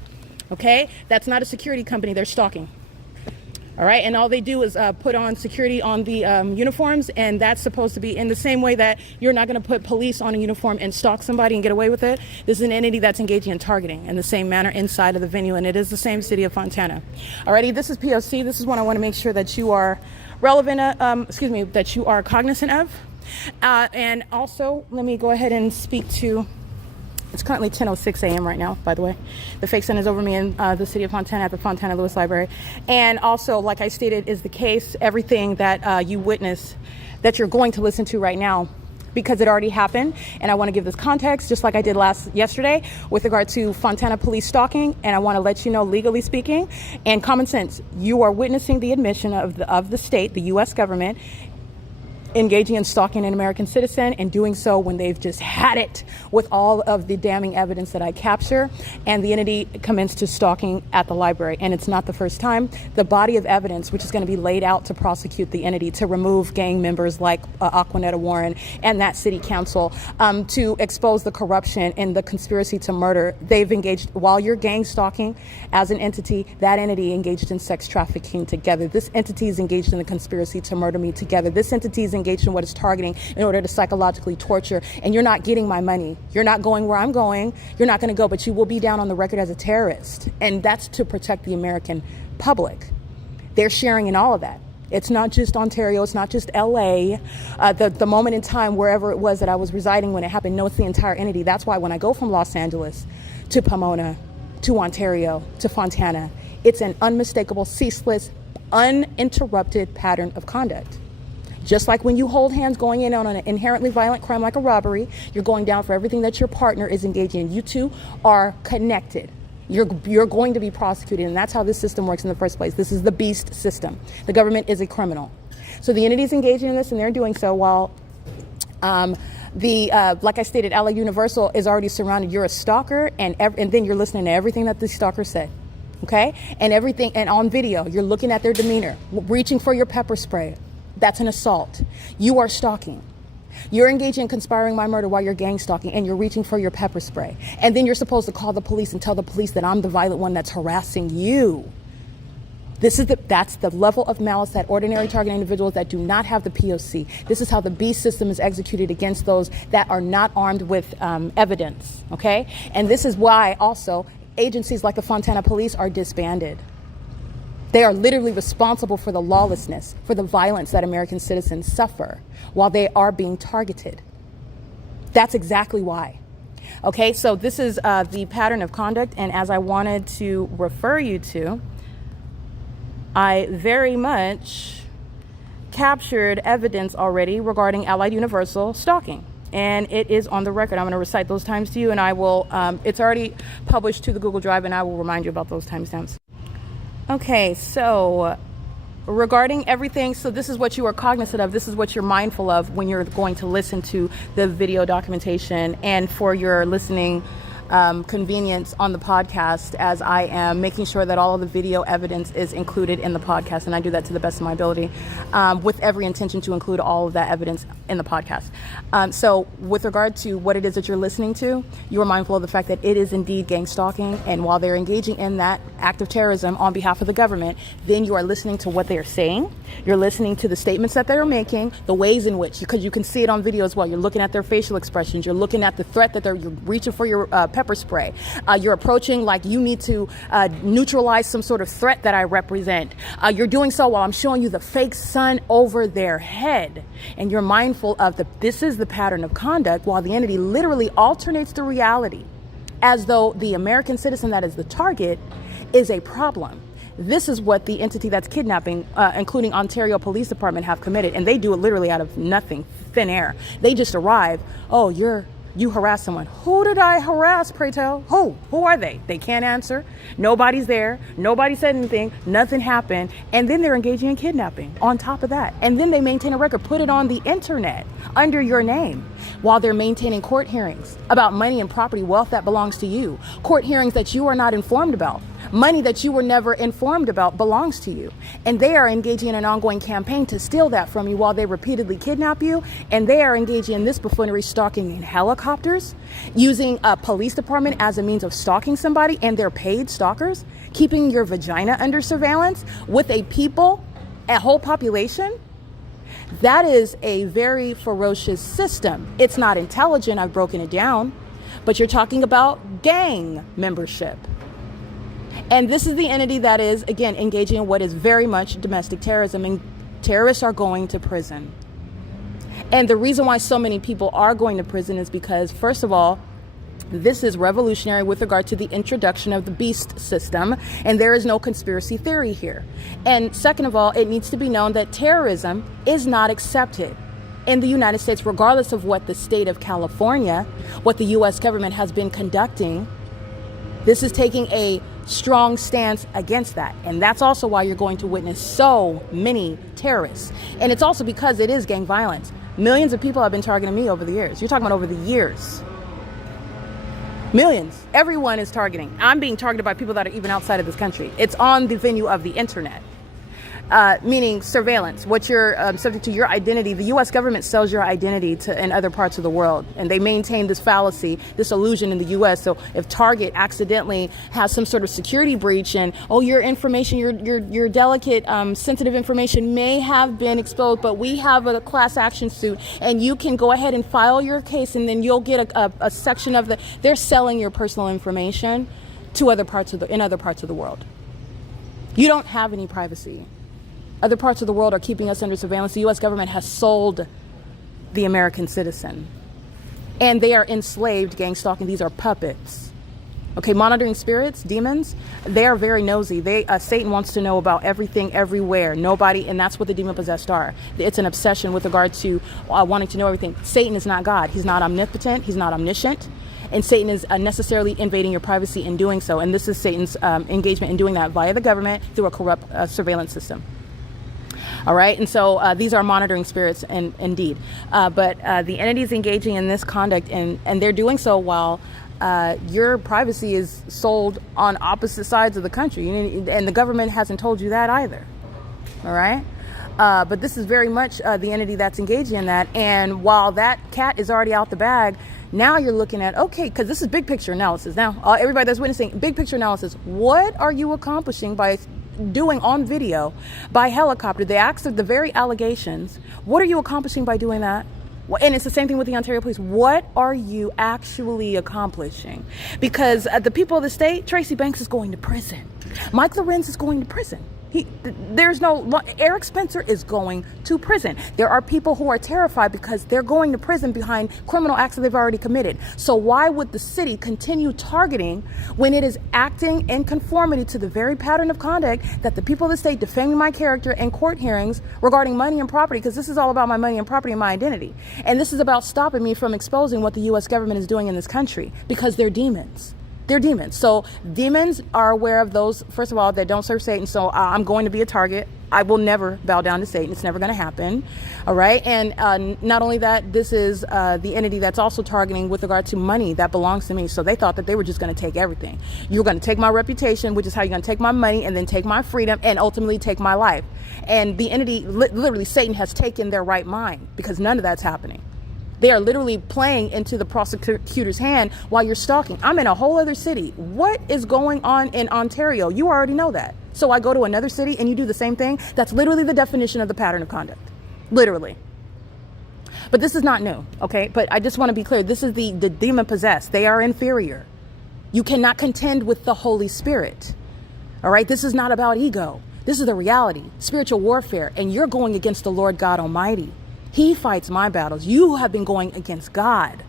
Okay? That's not a security company. They're stalking. All right? And all they do is put on security on the uniforms, and that's supposed to be in the same way that you're not going to put police on a uniform and stalk somebody and get away with it. This is an entity that's engaging in targeting in the same manner inside of the venue, and it is the same city of Fontana. Alrighty, this is P.O.C. This is one I want to make sure that you are relevant, that you are cognizant of. And also, let me go ahead and speak to, it's currently 10:06 a.m. right now, by the way. The fake sun is over me in the city of Fontana at the Fontana Lewis Library. And also, like I stated, is the case, everything that you witness, that you're going to listen to right now, because it already happened. And I want to give this context, just like I did yesterday, with regard to Fontana police stalking. And I want to let you know, legally speaking, and common sense, you are witnessing the admission of the state, the U.S. government, engaging in stalking an American citizen, and doing so when they've just had it with all of the damning evidence that I capture. And the entity commenced to stalking at the library, and it's not the first time. The body of evidence, which is going to be laid out to prosecute the entity, to remove gang members like Aquanetta Warren and that city council, to expose the corruption and the conspiracy to murder. They've engaged, while you're gang stalking as an entity, that entity engaged in sex trafficking together. This entity is engaged in the conspiracy to murder me together. This entity is engaged engaged in what is targeting in order to psychologically torture. And you're not getting my money. You're not going where I'm going. You're not going to go, but you will be down on the record as a terrorist. And that's to protect the American public. They're sharing in all of that. It's not just Ontario. It's not just LA. The moment in time, wherever it was that I was residing when it happened, no, it's the entire entity. That's why when I go from Los Angeles to Pomona, to Ontario, to Fontana, it's an unmistakable, ceaseless, uninterrupted pattern of conduct. Just like when you hold hands going in on an inherently violent crime like a robbery, you're going down for everything that your partner is engaging in. You two are connected. You're going to be prosecuted, and that's how this system works in the first place. This is the beast system. The government is a criminal. So the entities engaging in this, and they're doing so while like I stated, LA Universal is already surrounded. You're a stalker, and then you're listening to everything that the stalker said. Okay? And everything, and on video, you're looking at their demeanor, reaching for your pepper spray. That's an assault. You are stalking. You're engaging in conspiring my murder while you're gang stalking, and you're reaching for your pepper spray. And then you're supposed to call the police and tell the police that I'm the violent one that's harassing you. That's the level of malice that ordinary target individuals that do not have the P.O.C. This is how the beast system is executed against those that are not armed with evidence. Okay? And this is why also agencies like the Fontana Police are disbanded. They are literally responsible for the lawlessness, for the violence that American citizens suffer while they are being targeted. That's exactly why. Okay, so this is the pattern of conduct, and as I wanted to refer you to, I very much captured evidence already regarding Allied Universal stalking. And it is on the record. I'm going to recite those times to you, and I will, it's already published to the Google Drive, and I will remind you about those timestamps. Okay, so regarding everything, so this is what you are cognizant of. This is what you're mindful of when you're going to listen to the video documentation, and for your listening convenience on the podcast, as I am making sure that all of the video evidence is included in the podcast, and I do that to the best of my ability, with every intention to include all of that evidence in the podcast. So with regard to what it is that you're listening to, you are mindful of the fact that it is indeed gang stalking, and while they're engaging in that act of terrorism on behalf of the government, then you are listening to what they are saying, you're listening to the statements that they're making, the ways in which, because you can see it on video as well, you're looking at their facial expressions, you're looking at the threat that you're reaching for your pepper spray. You're approaching like you need to neutralize some sort of threat that I represent. You're doing so while I'm showing you the fake sun over their head. And you're mindful of this is the pattern of conduct, while the entity literally alternates the reality as though the American citizen that is the target is a problem. This is what the entity that's kidnapping, including Ontario Police Department, have committed. And they do it literally out of nothing, thin air. They just arrive, oh, you harass someone. Who did I harass, pray tell? Who are they? They can't answer. Nobody's there. Nobody said anything. Nothing happened. And then they're engaging in kidnapping on top of that. And then they maintain a record, put it on the internet under your name, while they're maintaining court hearings about money and property wealth that belongs to you. Court hearings that you are not informed about. Money that you were never informed about belongs to you. And they are engaging in an ongoing campaign to steal that from you while they repeatedly kidnap you. And they are engaging in this buffoonery, stalking in helicopters, using a police department as a means of stalking somebody, and they're paid stalkers, keeping your vagina under surveillance with a whole population. That is a very ferocious system. It's not intelligent. I've broken it down. But you're talking about gang membership. And this is the entity that is, again, engaging in what is very much domestic terrorism, and terrorists are going to prison. And the reason why so many people are going to prison is because, first of all, this is revolutionary with regard to the introduction of the beast system, and there is no conspiracy theory here. And second of all, it needs to be known that terrorism is not accepted in the United States, regardless of what the state of California, what the U.S. government has been conducting. This is taking a strong stance against that. And that's also why you're going to witness so many terrorists. And it's also because it is gang violence. Millions of people have been targeting me over the years. You're talking about over the years. Millions. Everyone is targeting. I'm being targeted by people that are even outside of this country. It's on the venue of the internet. meaning surveillance, what you're subject to, your identity. The U.S. government sells your identity to in other parts of the world, and they maintain this fallacy, this illusion in the U.S. So if Target accidentally has some sort of security breach and, oh, your information, your delicate, sensitive information may have been exposed, but we have a class action suit, and you can go ahead and file your case, and then you'll get a section of they're selling your personal information to other parts of the world. You don't have any privacy. Other parts of the world are keeping us under surveillance. The U.S. government has sold the American citizen. And they are enslaved, gang stalking. These are puppets. Okay, monitoring spirits, demons, they are very nosy. Satan wants to know about everything, everywhere, nobody, and that's what the demon-possessed are. It's an obsession with regard to wanting to know everything. Satan is not God. He's not omnipotent. He's not omniscient. And Satan is necessarily invading your privacy in doing so. And this is Satan's engagement in doing that via the government through a corrupt surveillance system. All right. And so these are monitoring spirits, indeed. But the entities engaging in this conduct, and they're doing so while your privacy is sold on opposite sides of the country. And the government hasn't told you that either. All right. But this is very much the entity that's engaging in that. And while that cat is already out the bag, now you're looking at, okay, because this is big picture analysis. Now, everybody that's witnessing, big picture analysis. What are you accomplishing by doing on video by helicopter? They asked the very allegations. What are you accomplishing by doing that? And it's the same thing with the Ontario Police. What are you actually accomplishing? Because the people of the state, Tracy Banks is going to prison. Mike LORENZ is going to prison. Eric Spencer is going to prison. There are people who are terrified because they're going to prison behind criminal acts that they've already committed. So why would the city continue targeting when it is acting in conformity to the very pattern of conduct that the people of the state defaming my character in court hearings regarding money and property? Because this is all about my money and property and my identity. And this is about stopping me from exposing what the U.S. government is doing in this country, because they're demons. They're demons. So demons are aware of those, first of all, that don't serve Satan. So I'm going to be a target. I will never bow down to Satan. It's never going to happen. All right. And not only that, this is the entity that's also targeting with regard to money that belongs to me. So they thought that they were just going to take everything. You're going to take my reputation, which is how you're going to take my money, and then take my freedom, and ultimately take my life. And the entity, literally, Satan has taken their right mind, because none of that's happening. They are literally playing into the prosecutor's hand while you're stalking. I'm in a whole other city. What is going on in Ontario? You already know that. So I go to another city and you do the same thing. That's literally the definition of the pattern of conduct. Literally. But this is not new, okay? But I just want to be clear. This is the demon possessed. They are inferior. You cannot contend with the Holy Spirit. All right? This is not about ego. This is the reality. Spiritual warfare. And you're going against the Lord God Almighty. He fights my battles. You have been going against God.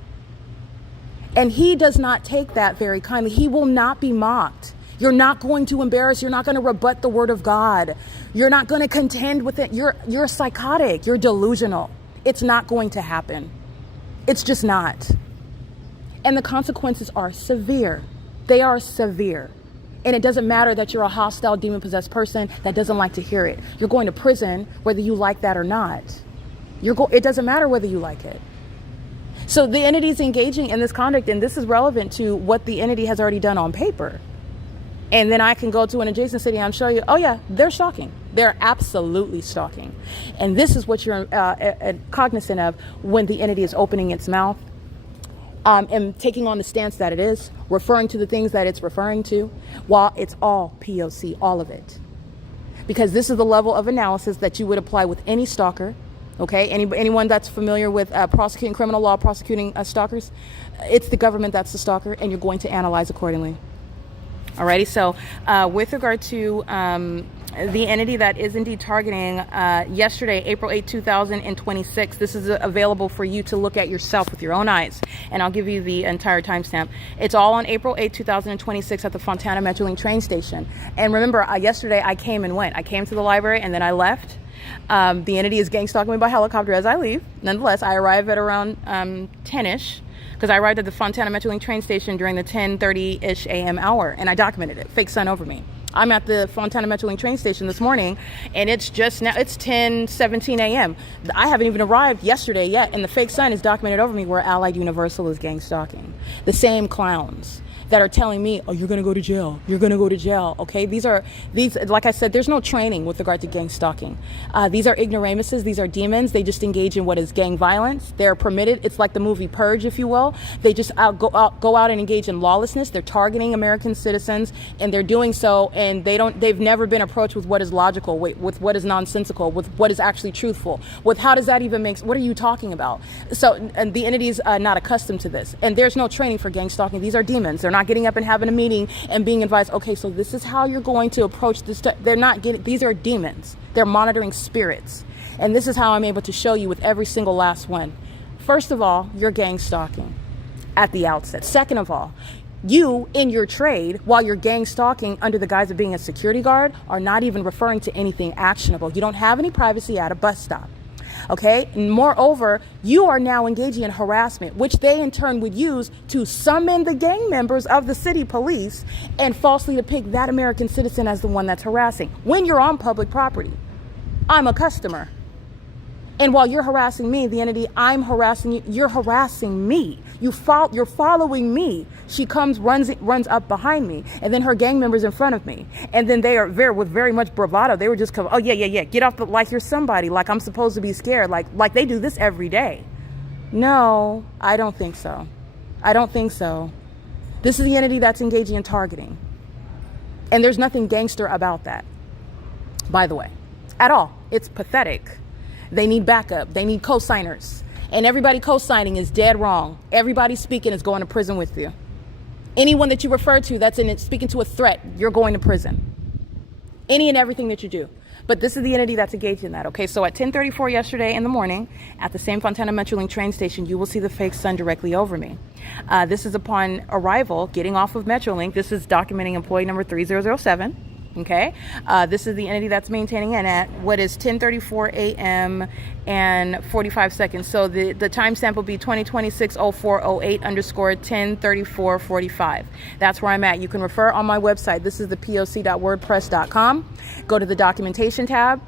And he does not take that very kindly. He will not be mocked. You're not going to embarrass. You're not going to rebut the word of God. You're not going to contend with it. You're psychotic. You're delusional. It's not going to happen. It's just not. And the consequences are severe. They are severe. And it doesn't matter that you're a hostile, demon-possessed person that doesn't like to hear it. You're going to prison whether you like that or not. It doesn't matter whether you like it. So the entity is engaging in this conduct, and this is relevant to what the entity has already done on paper. And then I can go to an adjacent city and show you, oh yeah, they're stalking. They're absolutely stalking. And this is what you're cognizant of when the entity is opening its mouth and taking on the stance that it is, referring to the things that it's referring to, while it's all P.O.C, all of it. Because this is the level of analysis that you would apply with any stalker. Okay, anyone that's familiar with prosecuting criminal law, prosecuting stalkers, it's the government that's the stalker, and you're going to analyze accordingly. Alrighty, so with regard to the entity that is indeed targeting, yesterday, April 8, 2026, this is available for you to look at yourself with your own eyes, and I'll give you the entire timestamp. It's all on April 8, 2026 at the Fontana Metrolink train station. And remember, yesterday I came and went. I came to the library and then I left. The entity is gang stalking me by helicopter as I leave. Nonetheless, I arrive at around 10-ish, because I arrived at the Fontana Metrolink train station during the 10:30-ish a.m. hour, and I documented it. Fake sun over me. I'm at the Fontana Metrolink train station this morning, and it's just now, it's 10:17 a.m. I haven't even arrived yesterday yet, and the fake sun is documented over me where Allied Universal is gang stalking. The same clowns. that are telling me, oh, you're going to go to jail. You're going to go to jail. Okay. These, like I said, there's no training with regard to gang stalking. These are ignoramuses. These are demons. They just engage in what is gang violence. They're permitted. It's like the movie Purge, if you will. They just go out and engage in lawlessness. They're targeting American citizens, and they're doing so. And they've never been approached with what is logical, with what is nonsensical, with what is actually truthful, with how does that even make, what are you talking about? So, and the entity's not accustomed to this. And there's no training for gang stalking. These are demons. They're not getting up and having a meeting and being advised, okay, so this is how you're going to approach this. They're not getting, these are demons. They're monitoring spirits. And this is how I'm able to show you with every single last one. First of all, you're gang stalking at the outset. Second of all, you in your trade, while you're gang stalking under the guise of being a security guard, are not even referring to anything actionable. You don't have any privacy at a bus stop. Okay. And moreover, you are now engaging in harassment, which they in turn would use to summon the gang members of the city police and falsely depict that American citizen as the one that's harassing when you're on public property. I'm a customer. And while you're harassing me, the entity, I'm harassing you, you're harassing me. You're following me. She comes, runs up behind me, and then her gang members in front of me. And then they are with very much bravado. They were just come, oh yeah, get off the, like you're somebody, like I'm supposed to be scared, like they do this every day. No, I don't think so. I don't think so. This is the entity that's engaging in targeting. And there's nothing gangster about that, by the way, at all. It's pathetic. They need backup. They need co-signers. And everybody co-signing is dead wrong. Everybody speaking is going to prison with you. Anyone that you refer to that's in it speaking to a threat, you're going to prison. Any and everything that you do. But this is the entity that's engaged in that. Okay, so at 10:34 yesterday in the morning, at the same Fontana Metrolink train station, you will see the fake sun directly over me. This is upon arrival, getting off of Metrolink. This is documenting employee number 3007. Okay, this is the entity that's maintaining it at what is 10:34 a.m. and 45 seconds. So the timestamp will be 2026-0408 underscore 10:34:45. That's where I'm at. You can refer on my website. This is the POC.wordpress.com. Go to the documentation tab,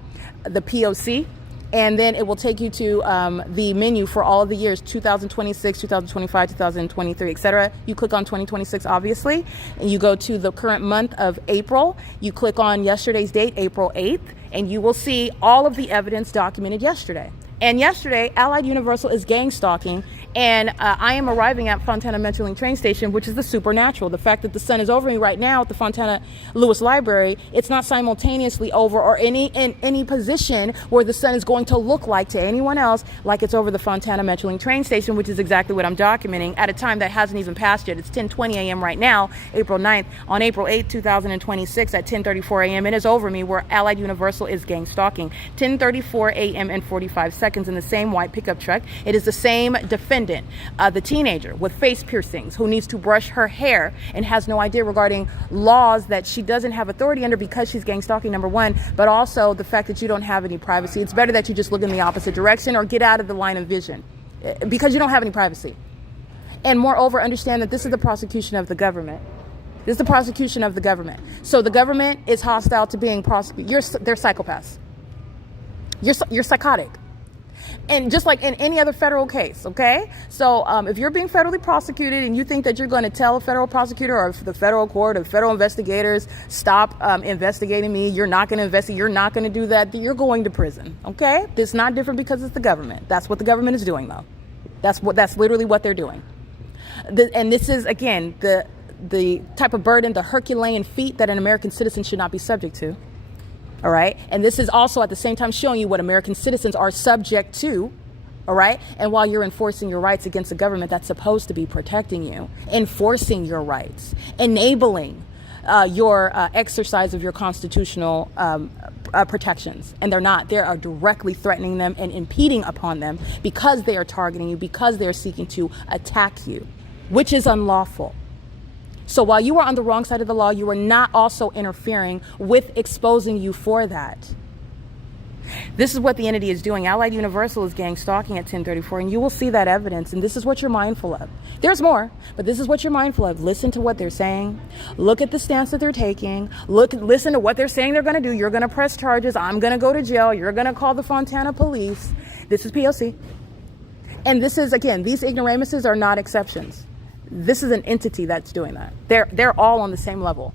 the POC. And then it will take you to the menu for all of the years, 2026, 2025, 2023, etc. You click on 2026, obviously, and you go to the current month of April. You click on yesterday's date, April 8th, and you will see all of the evidence documented yesterday. And yesterday, Allied Universal is gang stalking, and I am arriving at Fontana Metrolink train station, which is the supernatural. The fact that the sun is over me right now at the Fontana Lewis Library, it's not simultaneously over or in any position where the sun is going to look like to anyone else like it's over the Fontana Metrolink train station, which is exactly what I'm documenting at a time that hasn't even passed yet. It's 10:20 a.m. right now, April 9th. On April 8th, 2026 at 10:34 a.m. it is over me where Allied Universal is gang stalking. 10:34 a.m. and 45 seconds in the same white pickup truck. It is the same defendant, the teenager with face piercings who needs to brush her hair and has no idea regarding laws that she doesn't have authority under because she's gang stalking, number one, but also the fact that you don't have any privacy. It's better that you just look in the opposite direction or get out of the line of vision because you don't have any privacy. And moreover, understand that this is the prosecution of the government. This is the prosecution of the government. So the government is hostile to being prosecuted. They're psychopaths. You're psychotic. And just like in any other federal case, okay? So if you're being federally prosecuted and you think that you're going to tell a federal prosecutor or the federal court or federal investigators, stop investigating me, you're not going to investigate, you're not going to do that, you're going to prison, okay? It's not different because it's the government. That's what the government is doing, though. That's literally what they're doing. And this is, again, the type of burden, the Herculean feat that an American citizen should not be subject to. All right. And this is also at the same time showing you what American citizens are subject to. All right. And while you're enforcing your rights against a government that's supposed to be protecting you, enforcing your rights, enabling your exercise of your constitutional protections. And they're not. They are directly threatening them and impeding upon them because they are targeting you, because they're seeking to attack you, which is unlawful. So while you are on the wrong side of the law, you are not also interfering with exposing you for that. This is what the entity is doing. Allied Universal is gang stalking at 10:34, and you will see that evidence. And this is what you're mindful of. There's more, but this is what you're mindful of. Listen to what they're saying. Look at the stance that they're taking. Listen to what they're saying they're going to do. You're going to press charges. I'm going to go to jail. You're going to call the Fontana police. This is P.O.C. And this is, again, these ignoramuses are not exceptions. This is an entity that's doing that. They're all on the same level.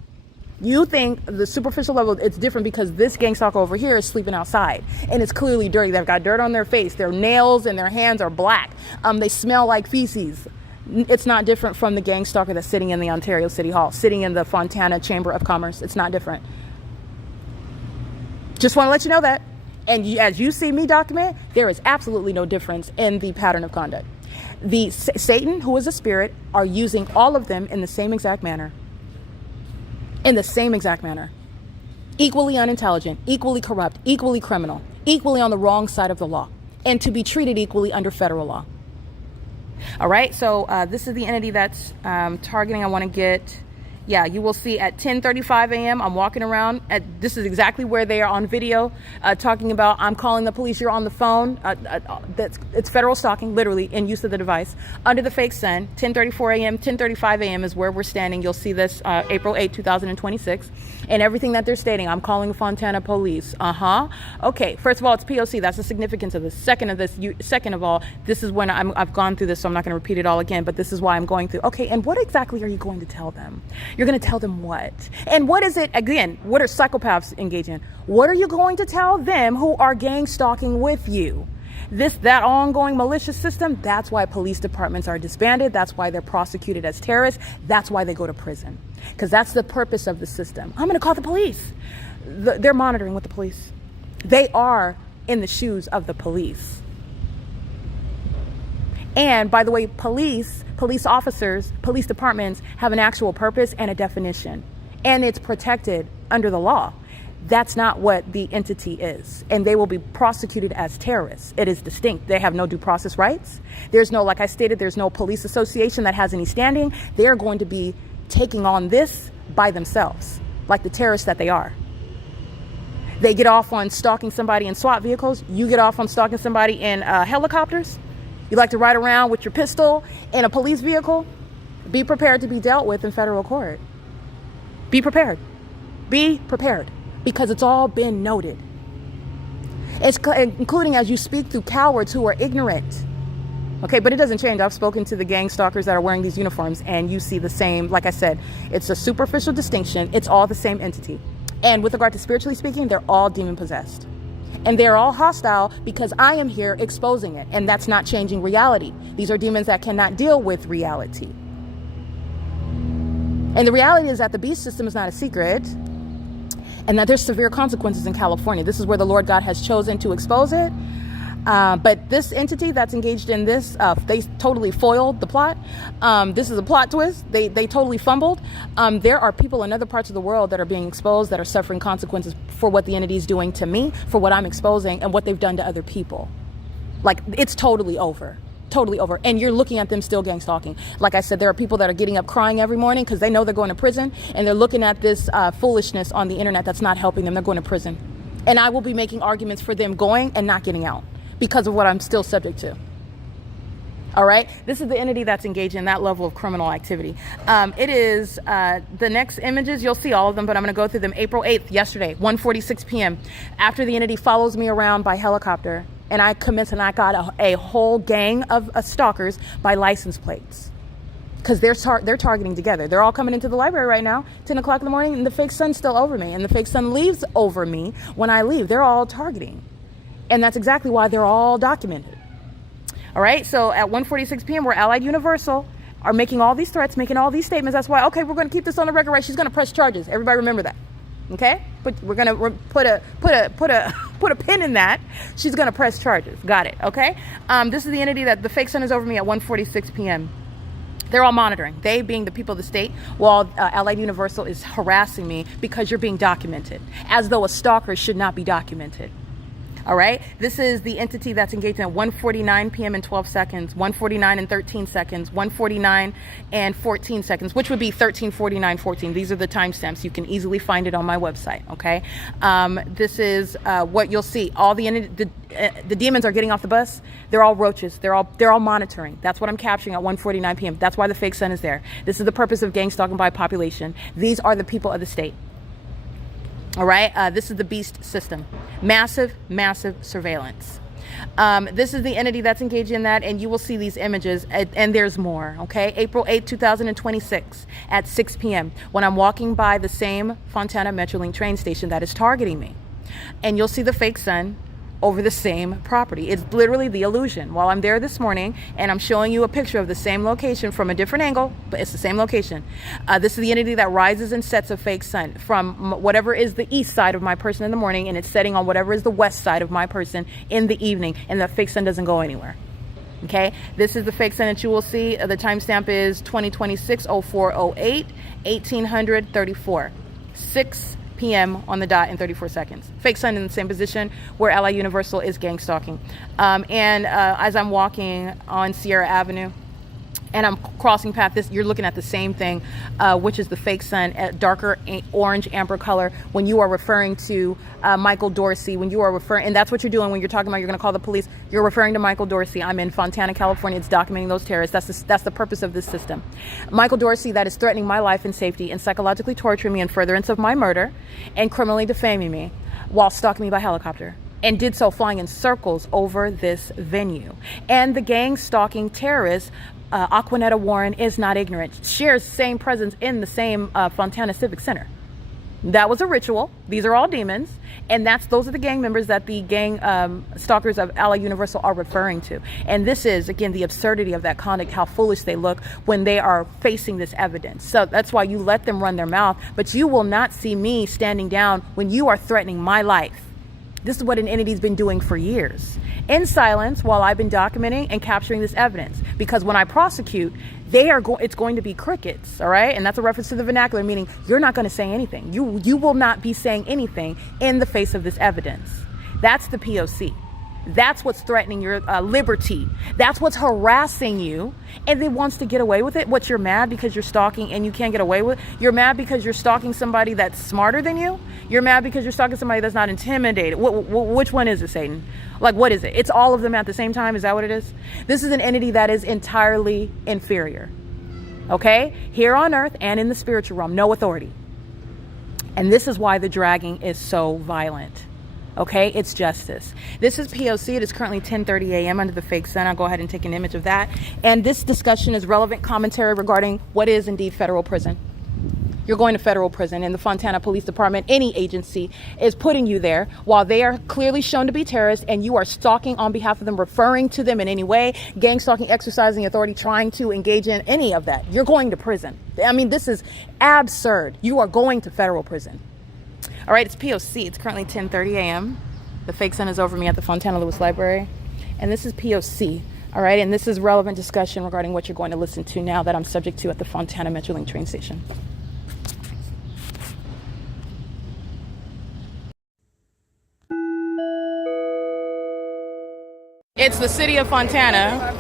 You think the superficial level, it's different because this gang stalker over here is sleeping outside and it's clearly dirty. They've got dirt on their face. Their nails and their hands are black. They smell like feces. It's not different from the gang stalker that's sitting in the Ontario City Hall, sitting in the Fontana Chamber of Commerce. It's not different. Just want to let you know that. And as you see me document, there is absolutely no difference in the pattern of conduct. The Satan, who is a spirit, are using all of them in the same exact manner. In the same exact manner. Equally unintelligent, equally corrupt, equally criminal, equally on the wrong side of the law, and to be treated equally under federal law. All right, so this is the entity that's targeting. I want to get, you will see at 10:35 a.m. I'm walking around. This is exactly where they are on video talking about, I'm calling the police, you're on the phone. It's federal stalking, literally, in use of the device. Under the fake sun, 10:34 a.m., 10:35 a.m. is where we're standing. You'll see this April 8, 2026. And everything that they're stating, I'm calling Fontana police. Okay, first of all, it's P.O.C. That's the significance of this. Second of all, this is when I've gone through this, so I'm not going to repeat it all again, but this is why I'm going through. Okay, and what exactly are you going to tell them? You're going to tell them what? And what is it, again, what are psychopaths engaged in? What are you going to tell them who are gang stalking with you? That ongoing malicious system, that's why police departments are disbanded. That's why they're prosecuted as terrorists. That's why they go to prison. Because that's the purpose of the system. I'm going to call the police. They're monitoring with the police. They are in the shoes of the police. And by the way, police officers, police departments have an actual purpose and a definition. And it's protected under the law. That's not what the entity is. And they will be prosecuted as terrorists. It is distinct. They have no due process rights. There's no, like I stated, there's no police association that has any standing. They're going to be taking on this by themselves, like the terrorists that they are. They get off on stalking somebody in SWAT vehicles. You get off on stalking somebody in helicopters. You like to ride around with your pistol in a police vehicle. Be prepared to be dealt with in federal court. Be prepared. Be prepared. Because it's all been noted. It's including as you speak through cowards who are ignorant. Okay, but it doesn't change. I've spoken to the gang stalkers that are wearing these uniforms, and you see the same, like I said, it's a superficial distinction. It's all the same entity. And with regard to spiritually speaking, they're all demon possessed. And they're all hostile because I am here exposing it. And that's not changing reality. These are demons that cannot deal with reality. And the reality is that the beast system is not a secret. And that there's severe consequences in California. This is where the Lord God has chosen to expose it. But this entity that's engaged in this, they totally foiled the plot. This is a plot twist. They totally fumbled. There are people in other parts of the world that are being exposed, that are suffering consequences for what the entity is doing to me, for what I'm exposing, and what they've done to other people. Like, it's totally over. Totally over. And you're looking at them still gang stalking. Like I said, there are people that are getting up crying every morning because they know they're going to prison, and they're looking at this foolishness on the internet that's not helping them. They're going to prison. And I will be making arguments for them going and not getting out because of what I'm still subject to. All right. This is the entity that's engaged in that level of criminal activity. It is the next images. You'll see all of them, but I'm going to go through them. April 8th, yesterday, 1:46 p.m. After the entity follows me around by helicopter, and I commence and I got a whole gang of stalkers by license plates. Because they're targeting together. They're all coming into the library right now, 10 o'clock in the morning, and the fake sun's still over me. And the fake sun leaves over me when I leave. They're all targeting. And that's exactly why they're all documented. All right, so at 1:46 p.m., we're Allied Universal are making all these threats, making all these statements. That's why, okay, we're going to keep this on the record, right? She's going to press charges. Everybody remember that. Okay? But we're going to put a pin in that. She's going to press charges. Got it. Okay? This is the entity that the fake sun is over me at 1:46 p.m. They're all monitoring. They being the people of the state, while Allied Universal is harassing me because you're being documented, as though a stalker should not be documented. All right. This is the entity that's engaged at 1:49 p.m. and 12 seconds, 1:49 and 13 seconds, 1:49 and 14 seconds, which would be 13:49:14. These are the timestamps. You can easily find it on my website. OK, this is what you'll see. All the demons are getting off the bus. They're all roaches. They're all monitoring. That's what I'm capturing at 1:49 p.m. That's why the fake sun is there. This is the purpose of gang stalking by population. These are the people of the state. All right. This is the beast system. Massive, massive surveillance. This is the entity that's engaged in that, and you will see these images, and there's more, okay? April 8, 2026 at 6 p.m. when I'm walking by the same Fontana Metrolink train station that is targeting me. And you'll see the fake sun over the same property. It's literally the illusion. While I'm there this morning and I'm showing you a picture of the same location from a different angle, but it's the same location. This is the entity that rises and sets a fake sun from whatever is the east side of my person in the morning, and it's setting on whatever is the west side of my person in the evening, and that fake sun doesn't go anywhere. Okay, this is the fake sun that you will see. The timestamp is 2026-0408, 1834, 6 p.m. on the dot in 34 seconds. Fake sun in the same position where Ally Universal is gang stalking. As I'm walking on Sierra Avenue and I'm crossing past this, you're looking at the same thing, which is the fake sun at darker orange amber color when you are referring to Michael Dorsey, when you are referring, and that's what you're doing when you're talking about you're going to call the police. You're referring to Michael Dorsey. I'm in Fontana, California. It's documenting those terrorists. That's the purpose of this system. Michael Dorsey, that is threatening my life and safety and psychologically torturing me in furtherance of my murder and criminally defaming me while stalking me by helicopter, and did so flying in circles over this venue. And the gang stalking terrorists, Aquanetta Warren, is not ignorant, shares same presence in the same Fontana Civic Center. That was a ritual. These are all demons, and those are the gang members that the gang stalkers of Ally Universal are referring to. And this is, again, the absurdity of that conduct, how foolish they look when they are facing this evidence. So that's why you let them run their mouth, but you will not see me standing down when you are threatening my life. This is what an entity's been doing for years, in silence, while I've been documenting and capturing this evidence. Because when I prosecute, it's going to be crickets, all right? And that's a reference to the vernacular, meaning you're not going to say anything. You will not be saying anything in the face of this evidence. That's the P.O.C. That's what's threatening your liberty. That's what's harassing you, and they wants to get away with it. What, you're mad because you're stalking and you can't get away with it? You're mad because you're stalking somebody that's smarter than you? You're mad because you're stalking somebody that's not intimidated? Which one is it, Satan? Like, what is it? It's all of them at the same time? Is that what it is? This is an entity that is entirely inferior. Okay? Here on earth and in the spiritual realm, no authority. And this is why the dragging is so violent. Okay, it's justice. This is P.O.C. It is currently 10:30 a.m. under the fake sun. I'll go ahead and take an image of that. And this discussion is relevant commentary regarding what is indeed federal prison. You're going to federal prison, and the Fontana Police Department, any agency, is putting you there while they are clearly shown to be terrorists, and you are stalking on behalf of them, referring to them in any way, gang stalking, exercising authority, trying to engage in any of that. You're going to prison. I mean, this is absurd. You are going to federal prison. All right, it's P.O.C. It's currently 10:30 a.m. The fake sun is over me at the Fontana Lewis Library. And this is P.O.C. All right, and this is relevant discussion regarding what you're going to listen to now that I'm subject to at the Fontana Metrolink train station. It's the city of Fontana.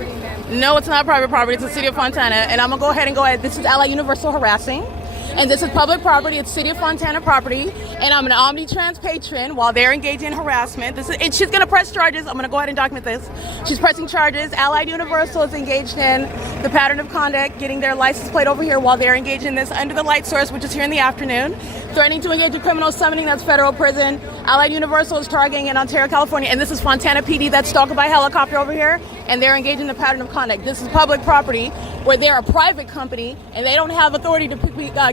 No, it's not private property. It's the city of Fontana. And I'm going to go ahead. This is Ally Universal harassing. And this is public property. It's City of Fontana property. And I'm an Omnitrans patron while they're engaged in harassment. And she's going to press charges. I'm going to go ahead and document this. She's pressing charges. Allied Universal is engaged in the pattern of conduct, getting their license plate over here while they're engaged in this under the light source, which is here in the afternoon. Threatening to engage in criminal summoning, that's federal prison. Allied Universal is targeting in Ontario, California. And this is Fontana PD that's stalked by helicopter over here. And they're engaged in the pattern of conduct. This is public property where they're a private company and they don't have authority to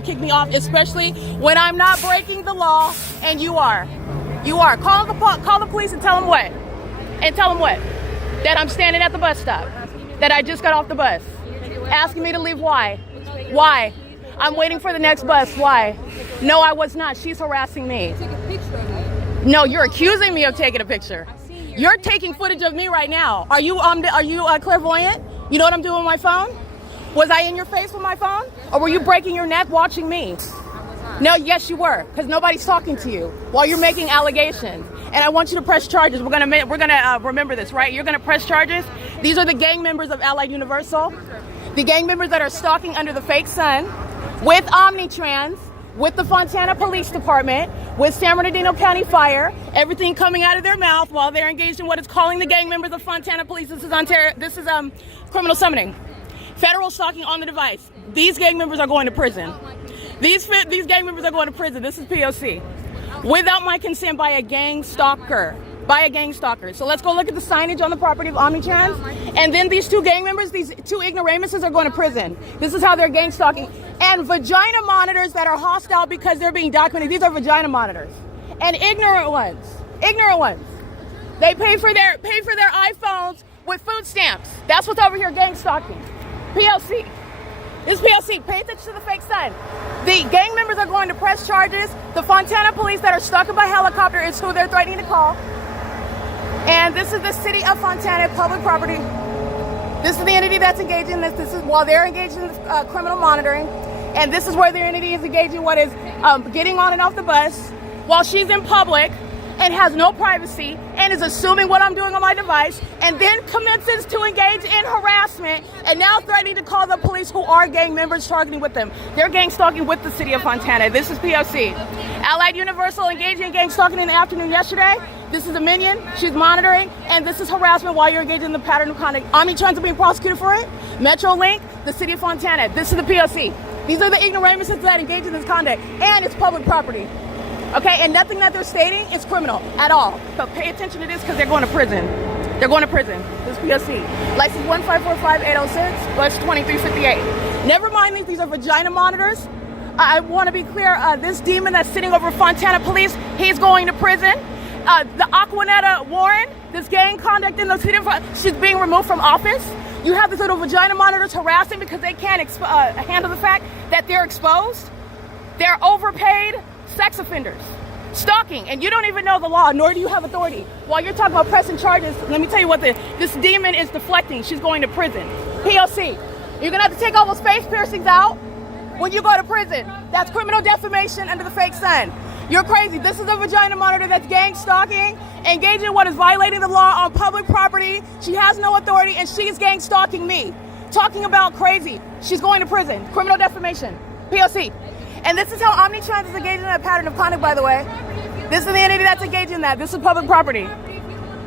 kick me off, especially when I'm not breaking the law and you are. You are. Call the police and tell them what? And tell them what? That I'm standing at the bus stop. That I just got off the bus. Asking me to leave. Why? Why? I'm waiting for the next bus. Why? No, I was not. She's harassing me. No, you're accusing me of taking a picture. You're taking footage of me right now. Are you clairvoyant? You know what I'm doing with my phone? Was I in your face with my phone? Or were you breaking your neck watching me? No, yes you were, because nobody's talking to you while you're making allegations. And I want you to press charges. We're gonna remember this, right? You're gonna press charges. These are the gang members of Allied Universal. The gang members that are stalking under the fake sun with Omnitrans, with the Fontana Police Department, with San Bernardino County Fire, everything coming out of their mouth while they're engaged in what is calling the gang members of Fontana Police. This is criminal summoning. Federal stalking on the device. These gang members are going to prison. These gang members are going to prison. This is P.O.C. Without my consent by a gang stalker. by a gang stalker. So let's go look at the signage on the property of Omnitrans. And then these two gang members, these two ignoramuses, are going to prison. This is how they're gang stalking. And vagina monitors that are hostile because they're being documented. These are vagina monitors. And ignorant ones. They pay for their iPhones with food stamps. That's what's over here gang stalking. P.O.C. This is P.O.C. Pay attention to the fake sign. The gang members are going to press charges. The Fontana police that are stalking by helicopter is who they're threatening to call. And this is the city of Fontana, public property. This is the entity that's engaging in this. This is while they're engaged in criminal monitoring. And this is where the entity is engaging what is getting on and off the bus while she's in public and has no privacy and is assuming what I'm doing on my device and then commences to engage in harassment and now threatening to call the police who are gang members targeting with them. They're gang stalking with the city of Fontana. This is P.O.C. Allied Universal engaging in gang stalking in the afternoon yesterday. This is a minion. She's monitoring. And this is harassment while you're engaged in the pattern of conduct. Omnitrans are being prosecuted for it. Metrolink, the city of Fontana. This is the P.O.C. These are the ignoramuses that engage in this conduct. And it's public property. Okay, and nothing that they're stating is criminal at all. But pay attention to this because they're going to prison. They're going to prison. This is POC. License 1545806, bus 2358. Never mind these are vagina monitors. I want to be clear, this demon that's sitting over Fontana police, he's going to prison. The Aquanetta Warren, this gang conduct in the city of she's being removed from office. You have these little vagina monitors harassing because they can't handle the fact that they're exposed. They're overpaid sex offenders, stalking, and you don't even know the law, nor do you have authority. While you're talking about pressing charges, let me tell you what this demon is deflecting. She's going to prison. POC, you're gonna have to take all those face piercings out when you go to prison. That's criminal defamation under the fake sign. You're crazy. This is a vagina monitor that's gang stalking, engaging in what is violating the law on public property. She has no authority, and she's gang stalking me. Talking about crazy. She's going to prison. Criminal defamation. POC. And this is how Omnitrans is engaging in a pattern of conduct, by the way. This is the entity that's engaging in that. This is public property.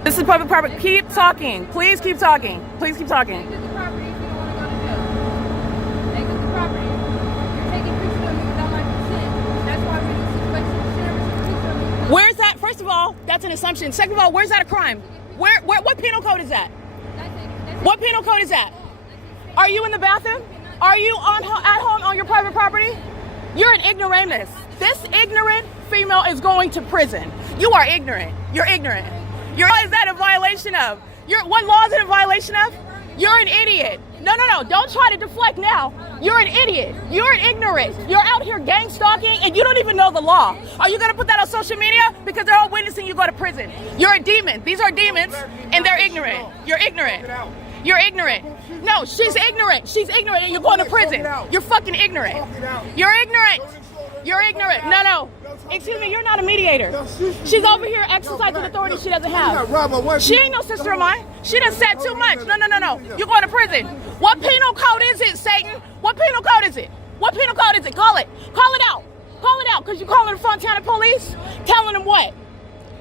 This is public property. Keep talking. Please keep talking. Please keep talking. They took the property if you don't want to go to jail. They took the property. You're taking pictures of me without my consent. That's why we're in this situation. You should never take pictures of me. Where's that? First of all, that's an assumption. Second of all, where's that a crime? What penal code is that? What penal code is that? Are you in the bathroom? Are you at home on your private property? You're an ignoramus. This ignorant female is going to prison. You are ignorant. You're ignorant. What is that a violation of? What law is it a violation of? You're an idiot. No. Don't try to deflect now. You're an idiot. You're an ignorant. You're out here gang stalking and you don't even know the law. Are you going to put that on social media? Because they're all witnessing you go to prison. You're a demon. These are demons and they're ignorant. You're ignorant. You're ignorant. No, she's ignorant. She's ignorant and you're going to prison. You're fucking ignorant. You're ignorant. You're ignorant. No. Excuse me, you're not a mediator. She's over here exercising authority she doesn't have. She ain't no sister of mine. She done said too much. No. You're going to prison. What penal code is it, Satan? What penal code is it? What penal code is it? Call it. Call it out. Call it out because you're calling the Fontana police, telling them what?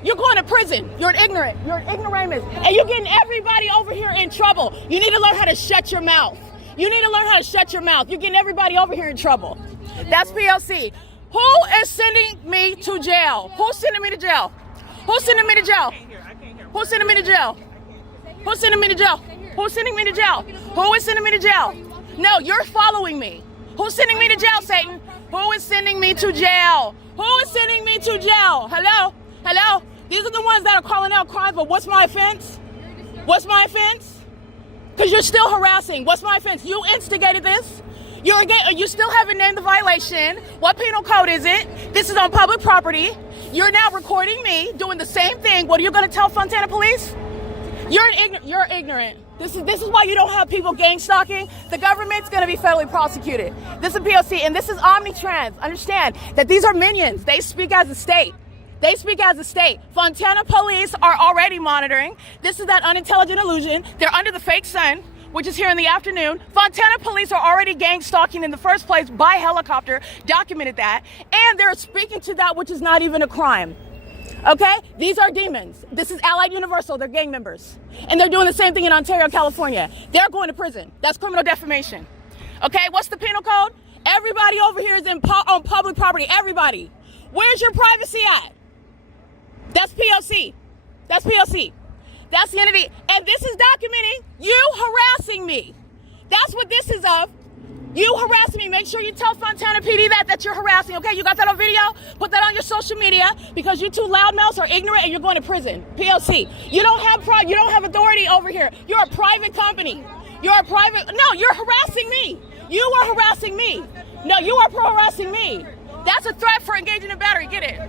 You're going to prison. You're an ignorant. You're an ignoramus. And you're getting everybody over here in trouble. You need to learn how to shut your mouth. You need to learn how to shut your mouth. You're getting everybody over here in trouble. That's POC. Who is sending me to jail? Who's sending me to jail? Who's sending me to jail? Who's sending me to jail? Who's sending me to jail? Who's sending me to jail? Who is sending me to jail? No, you're following me. Who's sending me to jail, Satan? Who is sending me to jail? Who is sending me to jail? Hello? These are the ones that are calling out crimes, but what's my offense? What's my offense? Because you're still harassing. What's my offense? You instigated this. You still haven't named the violation. What penal code is it? This is on public property. You're now recording me doing the same thing. What are you going to tell Fontana police? You're ignorant. This is why you don't have people gang stalking. The government's going to be federally prosecuted. This is POC, and this is Omnitrans. Understand that these are minions. They speak as a state. They speak as a state. Fontana police are already monitoring. This is that unintelligent illusion. They're under the fake sun, which is here in the afternoon. Fontana police are already gang stalking in the first place by helicopter, documented that, and they're speaking to that which is not even a crime. Okay? These are demons. This is Allied Universal. They're gang members. And they're doing the same thing in Ontario, California. They're going to prison. That's criminal defamation. Okay? What's the penal code? Everybody over here is on public property. Everybody. Where's your privacy at? That's POC. That's P.O.C. That's the entity. And this is documenting you harassing me. That's what this is of. You harassing me. Make sure you tell Fontana PD that you're harassing, okay? You got that on video? Put that on your social media because you two loudmouths are ignorant and you're going to prison. P.O.C. You don't have authority over here. You're a private company. You're harassing me. You are harassing me. No, you are harassing me. That's a threat for engaging in battery. Get it?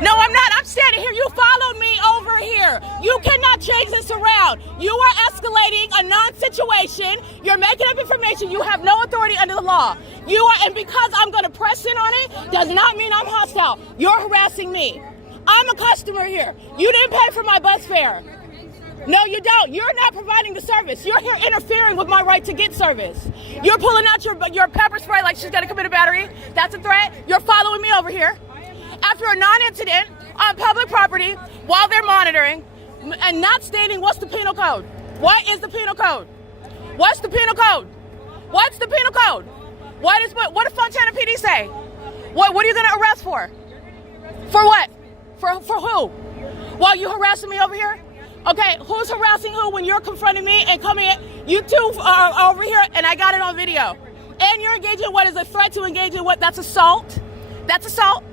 No, I'm not. I'm standing here. You followed me over here. You cannot change this around. You are escalating a non-situation. You're making up information. You have no authority under the law. And because I'm going to press in on it, does not mean I'm hostile. You're harassing me. I'm a customer here. You didn't pay for my bus fare. No, you don't. You're not providing the service. You're here interfering with my right to get service. You're pulling out your pepper spray like she's going to commit a battery. That's a threat. You're following me over here. After a non-incident on public property while they're monitoring and not stating what's the penal code. What is the penal code? What's the penal code? What's the penal code? What did Fontana PD say? What are you going to arrest for? For what? For who? While you harassing me over here? Okay, who's harassing who when you're confronting me and coming in? You two are over here and I got it on video. And you're engaging in what is a threat to engage in what? That's assault. That's assault.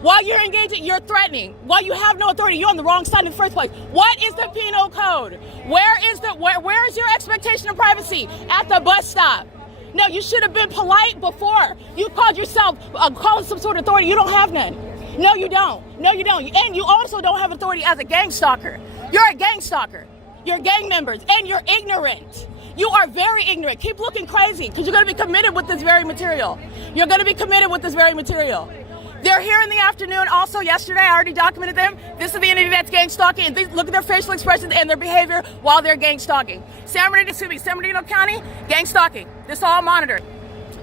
While you're engaging, you're threatening. While you have no authority, you're on the wrong side in the first place. What is the penal code? Where is your expectation of privacy? At the bus stop. No, you should have been polite before. You called yourself calling some sort of authority. You don't have none. No, you don't. No, you don't. And you also don't have authority as a gang stalker. You're a gang stalker. You're gang members, and you're ignorant. You are very ignorant. Keep looking crazy, because you're going to be committed with this very material. You're going to be committed with this very material. They're here in the afternoon. Also, yesterday, I already documented them. This is the entity that's gang stalking. And look at their facial expressions and their behavior while they're gang stalking. San Bernardino County, gang stalking. This all monitored.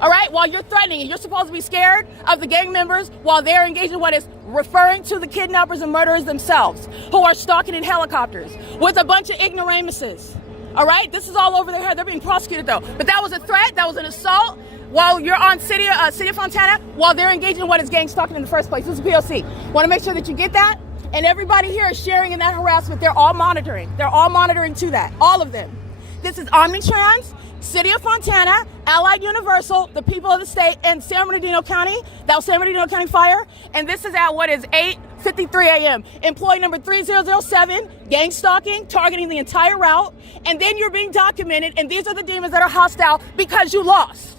All right, while you're threatening and you're supposed to be scared of the gang members while they're engaged in what is referring to the kidnappers and murderers themselves who are stalking in helicopters with a bunch of ignoramuses. All right, this is all over their head. They're being prosecuted though. But that was a threat, that was an assault while you're on City of Fontana while they're engaging in what is gang stalking in the first place. This is P.O.C. Want to make sure that you get that? And everybody here is sharing in that harassment. They're all monitoring. They're all monitoring to that, all of them. This is Omnitrans, City of Fontana, Allied Universal, the people of the state, and San Bernardino County. That was San Bernardino County Fire. And this is at what is 8:53 a.m. Employee number 3007, gang stalking, targeting the entire route. And then you're being documented, and these are the demons that are hostile because you lost.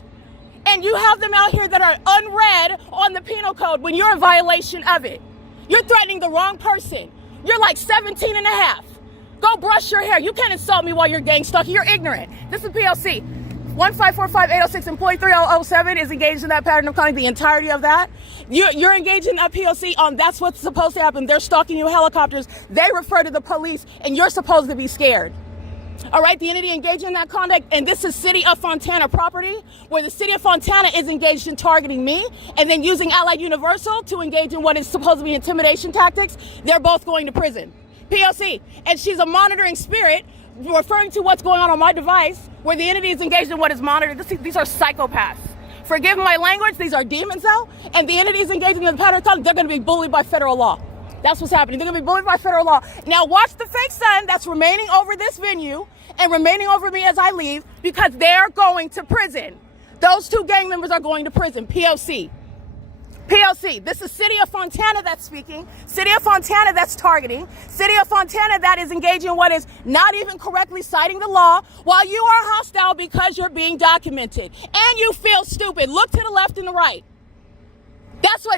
And you have them out here that are unread on the penal code when you're in violation of it. You're threatening the wrong person. You're like 17 and a half. Go brush your hair. You can't insult me while you're gang stalking. You're ignorant. This is P.O.C. 1545806, employee 3007 is engaged in that pattern of conduct, the entirety of that. You're engaged in a P.O.C. on that's what's supposed to happen. They're stalking you helicopters. They refer to the police, and you're supposed to be scared. All right, the entity engaged in that conduct, and this is City of Fontana property, where the City of Fontana is engaged in targeting me, and then using Allied Universal to engage in what is supposed to be intimidation tactics. They're both going to prison. P.O.C. And she's a monitoring spirit, referring to what's going on my device, where the entity is engaged in what is monitored. These are psychopaths. Forgive my language, these are demons though, and the entity is engaged in the pattern of conduct. They're going to be bullied by federal law. That's what's happening. They're going to be bullied by federal law. Now watch the fake sun that's remaining over this venue and remaining over me as I leave, because they're going to prison. Those two gang members are going to prison. P.O.C. P.O.C. This is City of Fontana that's speaking, City of Fontana that's targeting, City of Fontana that is engaging in what is not even correctly citing the law, while you are hostile because you're being documented. And you feel stupid. Look to the left and the right.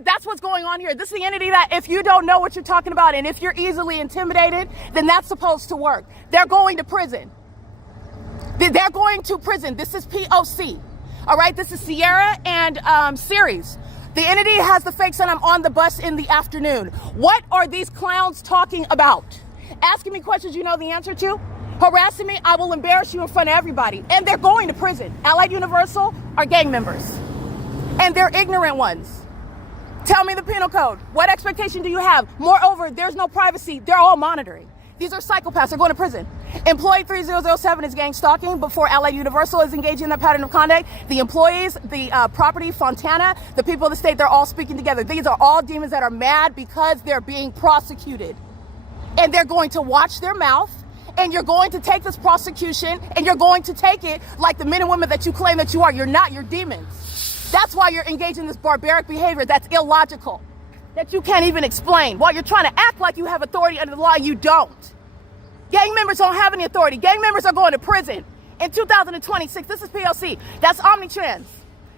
That's what's going on here. This is the entity that if you don't know what you're talking about and if you're easily intimidated, then that's supposed to work. They're going to prison. They're going to prison. This is P.O.C. All right, this is Sierra and Series. The entity has the fake son. I'm on the bus in the afternoon. What are these clowns talking about? Asking me questions you know the answer to? Harassing me, I will embarrass you in front of everybody. And they're going to prison. Allied Universal are gang members. And they're ignorant ones. Tell me the penal code. What expectation do you have? Moreover, there's no privacy. They're all monitoring. These are psychopaths. They're going to prison. Employee 3007 is gang stalking before Allied Universal is engaging in that pattern of conduct. The employees, the property, Fontana, the people of the state, they're all speaking together. These are all demons that are mad because they're being prosecuted. and they're going to watch their mouth, and you're going to take this prosecution, and you're going to take it like the men and women that you claim that you are. You're not, you're demons. That's why you're engaging in this barbaric behavior that's illogical, that you can't even explain, while you're trying to act like you have authority under the law. You don't. Gang members don't have any authority. Gang members are going to prison in 2026. This is P.O.C. That's omnitrans.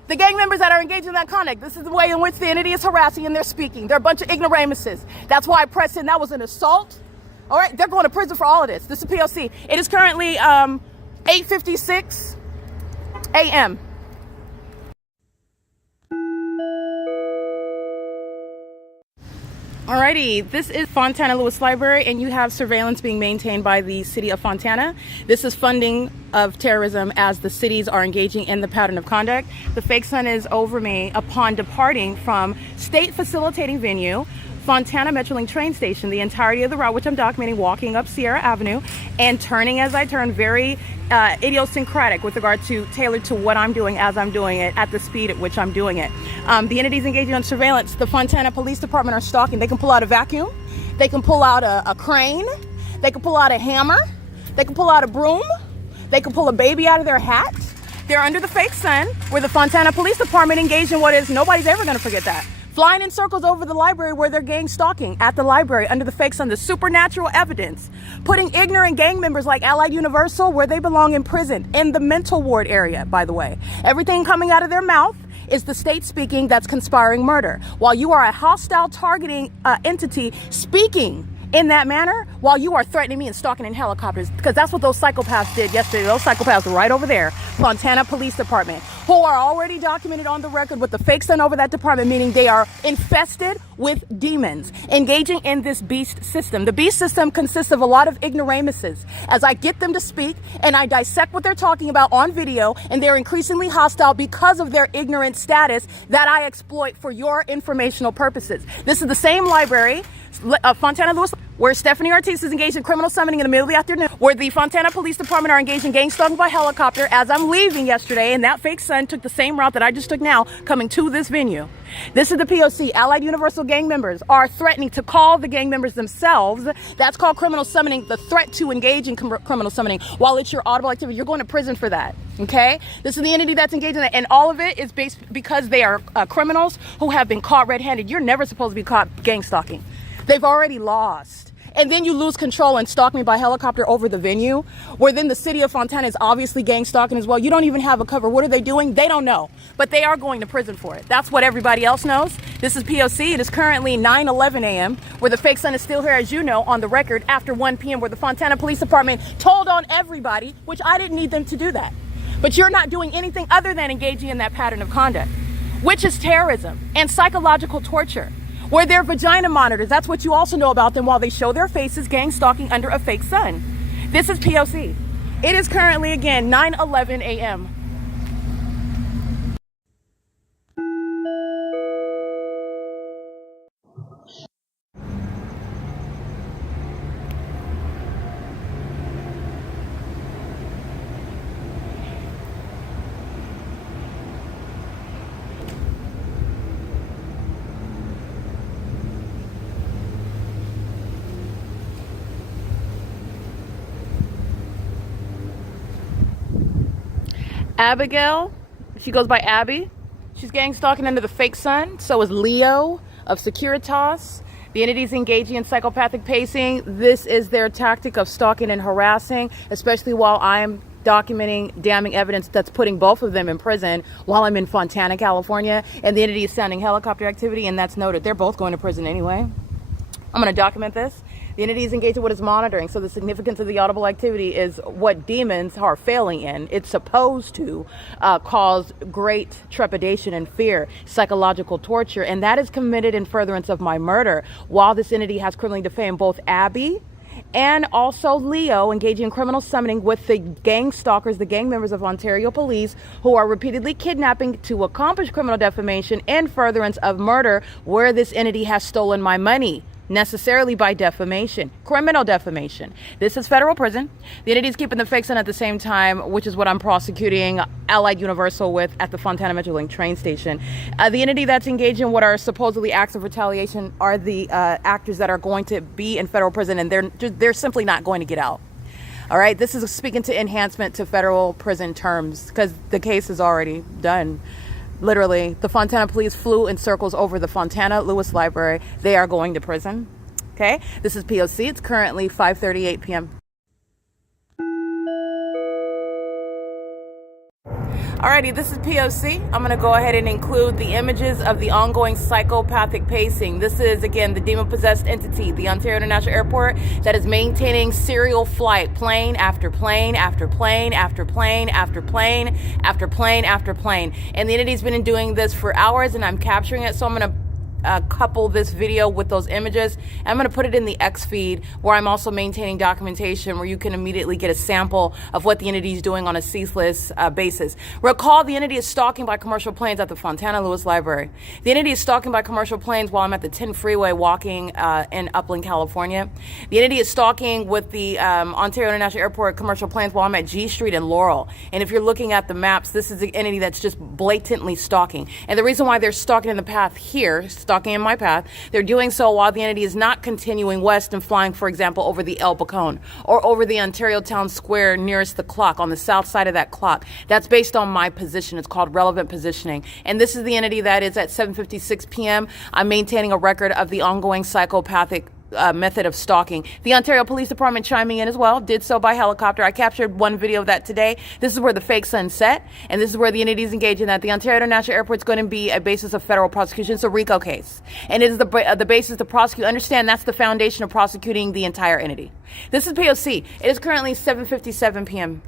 The gang members that are engaged in that conduct, this is the way in which the entity is harassing and they're speaking. They're a bunch of ignoramuses. That's why I pressed in. That was an assault. All right, they're going to prison for all of this. This is P.O.C. It is currently 8:56 a.m. Alrighty, this is Fontana Lewis Library, and you have surveillance being maintained by the city of Fontana. This is funding of terrorism as the cities are engaging in the pattern of conduct. The fake sun is over me upon departing from state facilitating venue, Fontana Metrolink train station, the entirety of the route, which I'm documenting, walking up Sierra Avenue and turning as I turn, very idiosyncratic with regard to tailored to what I'm doing as I'm doing it at the speed at which I'm doing it. The entities engaging on surveillance, the Fontana Police Department are stalking. They can pull out a vacuum, they can pull out a crane, they can pull out a hammer, they can pull out a broom, they can pull a baby out of their hat. They're under the fake sun, where the Fontana Police Department engaged in what is, nobody's ever going to forget that, flying in circles over the library where they're gang stalking at the library under the fake sun, the supernatural evidence, putting ignorant gang members like Allied Universal where they belong in prison, in the mental ward area, by the way. Everything coming out of their mouth is the state speaking that's conspiring murder. While you are a hostile targeting entity speaking in that manner, while you are threatening me and stalking in helicopters, because that's what those psychopaths did yesterday. Those psychopaths are right over there, Fontana Police Department, who are already documented on the record with the fake sun over that department, meaning they are infested with demons, engaging in this beast system. The beast system consists of a lot of ignoramuses. As I get them to speak and I dissect what they're talking about on video, and they're increasingly hostile because of their ignorant status that I exploit for your informational purposes. This is the same library, Fontana Lewis, where Stephanie Ortiz is engaged in criminal summoning in the middle of the afternoon, where the Fontana Police Department are engaged in gang stalking by helicopter as I'm leaving yesterday, and that fake sun took the same route that I just took now, coming to this venue. This is the P.O.C. Allied Universal gang members are threatening to call the gang members themselves. That's called criminal summoning, the threat to engage in criminal summoning while it's your audible activity. You're going to prison for that, okay? This is the entity that's engaged in that, and all of it is based because they are criminals who have been caught red-handed. You're never supposed to be caught gang stalking. They've already lost. And then you lose control and stalk me by helicopter over the venue, where then the city of Fontana is obviously gang stalking as well. You don't even have a cover. What are they doing? They don't know. But they are going to prison for it. That's what everybody else knows. This is P.O.C. It is currently 9:11 a.m., where the fake sun is still here, as you know, on the record after 1 p.m., where the Fontana Police Department told on everybody, which I didn't need them to do that. But you're not doing anything other than engaging in that pattern of conduct, which is terrorism and psychological torture, where they're vagina monitors. That's what you also know about them, while they show their faces gang stalking under a fake sun. This is P.O.C. It is currently, again, 9:11 a.m. Abigail, she goes by Abby. She's gang stalking under the fake sun. So is Leo of Securitas. The entities engaging in psychopathic pacing. This is their tactic of stalking and harassing, especially while I'm documenting damning evidence that's putting both of them in prison while I'm in Fontana, California. And the entity is sounding helicopter activity, and that's noted. They're both going to prison anyway. I'm going to document this. The entity is engaged in what is monitoring. So the significance of the audible activity is what demons are failing in. It's supposed to cause great trepidation and fear, psychological torture, and that is committed in furtherance of my murder, while this entity has criminally defamed both Abby and also Leo, engaging in criminal summoning with the gang stalkers, the gang members of Ontario Police, who are repeatedly kidnapping to accomplish criminal defamation in furtherance of murder, where this entity has stolen my money necessarily by defamation, criminal defamation. This is federal prison. The entity is keeping the fake sun at the same time, which is what I'm prosecuting Allied Universal with at the Fontana Metrolink train station. The entity that's engaged in what are supposedly acts of retaliation are the actors that are going to be in federal prison, and they're simply not going to get out. All right, this is speaking to enhancement to federal prison terms because the case is already done. Literally, the Fontana police flew in circles over the Fontana Lewis Library. They are going to prison. Okay, this is P.O.C. It's currently 5:38 p.m. Alrighty, this is P.O.C. I'm going to go ahead and include the images of the ongoing psychopathic pacing. This is, again, the demon-possessed entity, the Ontario International Airport, that is maintaining serial flight, plane after plane after plane after plane after plane after plane after plane. And the entity's been doing this for hours, and I'm capturing it, so I'm going to couple this video with those images. I'm going to put it in the X feed where I'm also maintaining documentation where you can immediately get a sample of what the entity is doing on a ceaseless basis. Recall, the entity is stalking by commercial planes at the Fontana Lewis Library. The entity is stalking by commercial planes while I'm at the 10 freeway walking in Upland, California. The entity is stalking with the Ontario International Airport commercial planes while I'm at G Street in Laurel. And if you're looking at the maps, this is the entity that's just blatantly stalking. And the reason why they're stalking in the path here, stalking in my path, they're doing so while the entity is not continuing west and flying, for example, over the El Bacon or over the Ontario Town Square nearest the clock, on the south side of that clock. That's based on my position. It's called relevant positioning. And this is the entity that is at 7:56 p.m. I'm maintaining a record of the ongoing psychopathic method of stalking. The Ontario Police Department chiming in as well, did so by helicopter. I captured one video of that today. This is where the fake sun set, and this is where the entity is engaged in that. The Ontario International Airport is going to be a basis of federal prosecution. It's a RICO case, and it is the basis to prosecute. Understand, that's the foundation of prosecuting the entire entity. This is P.O.C. It is currently 7:57 p.m.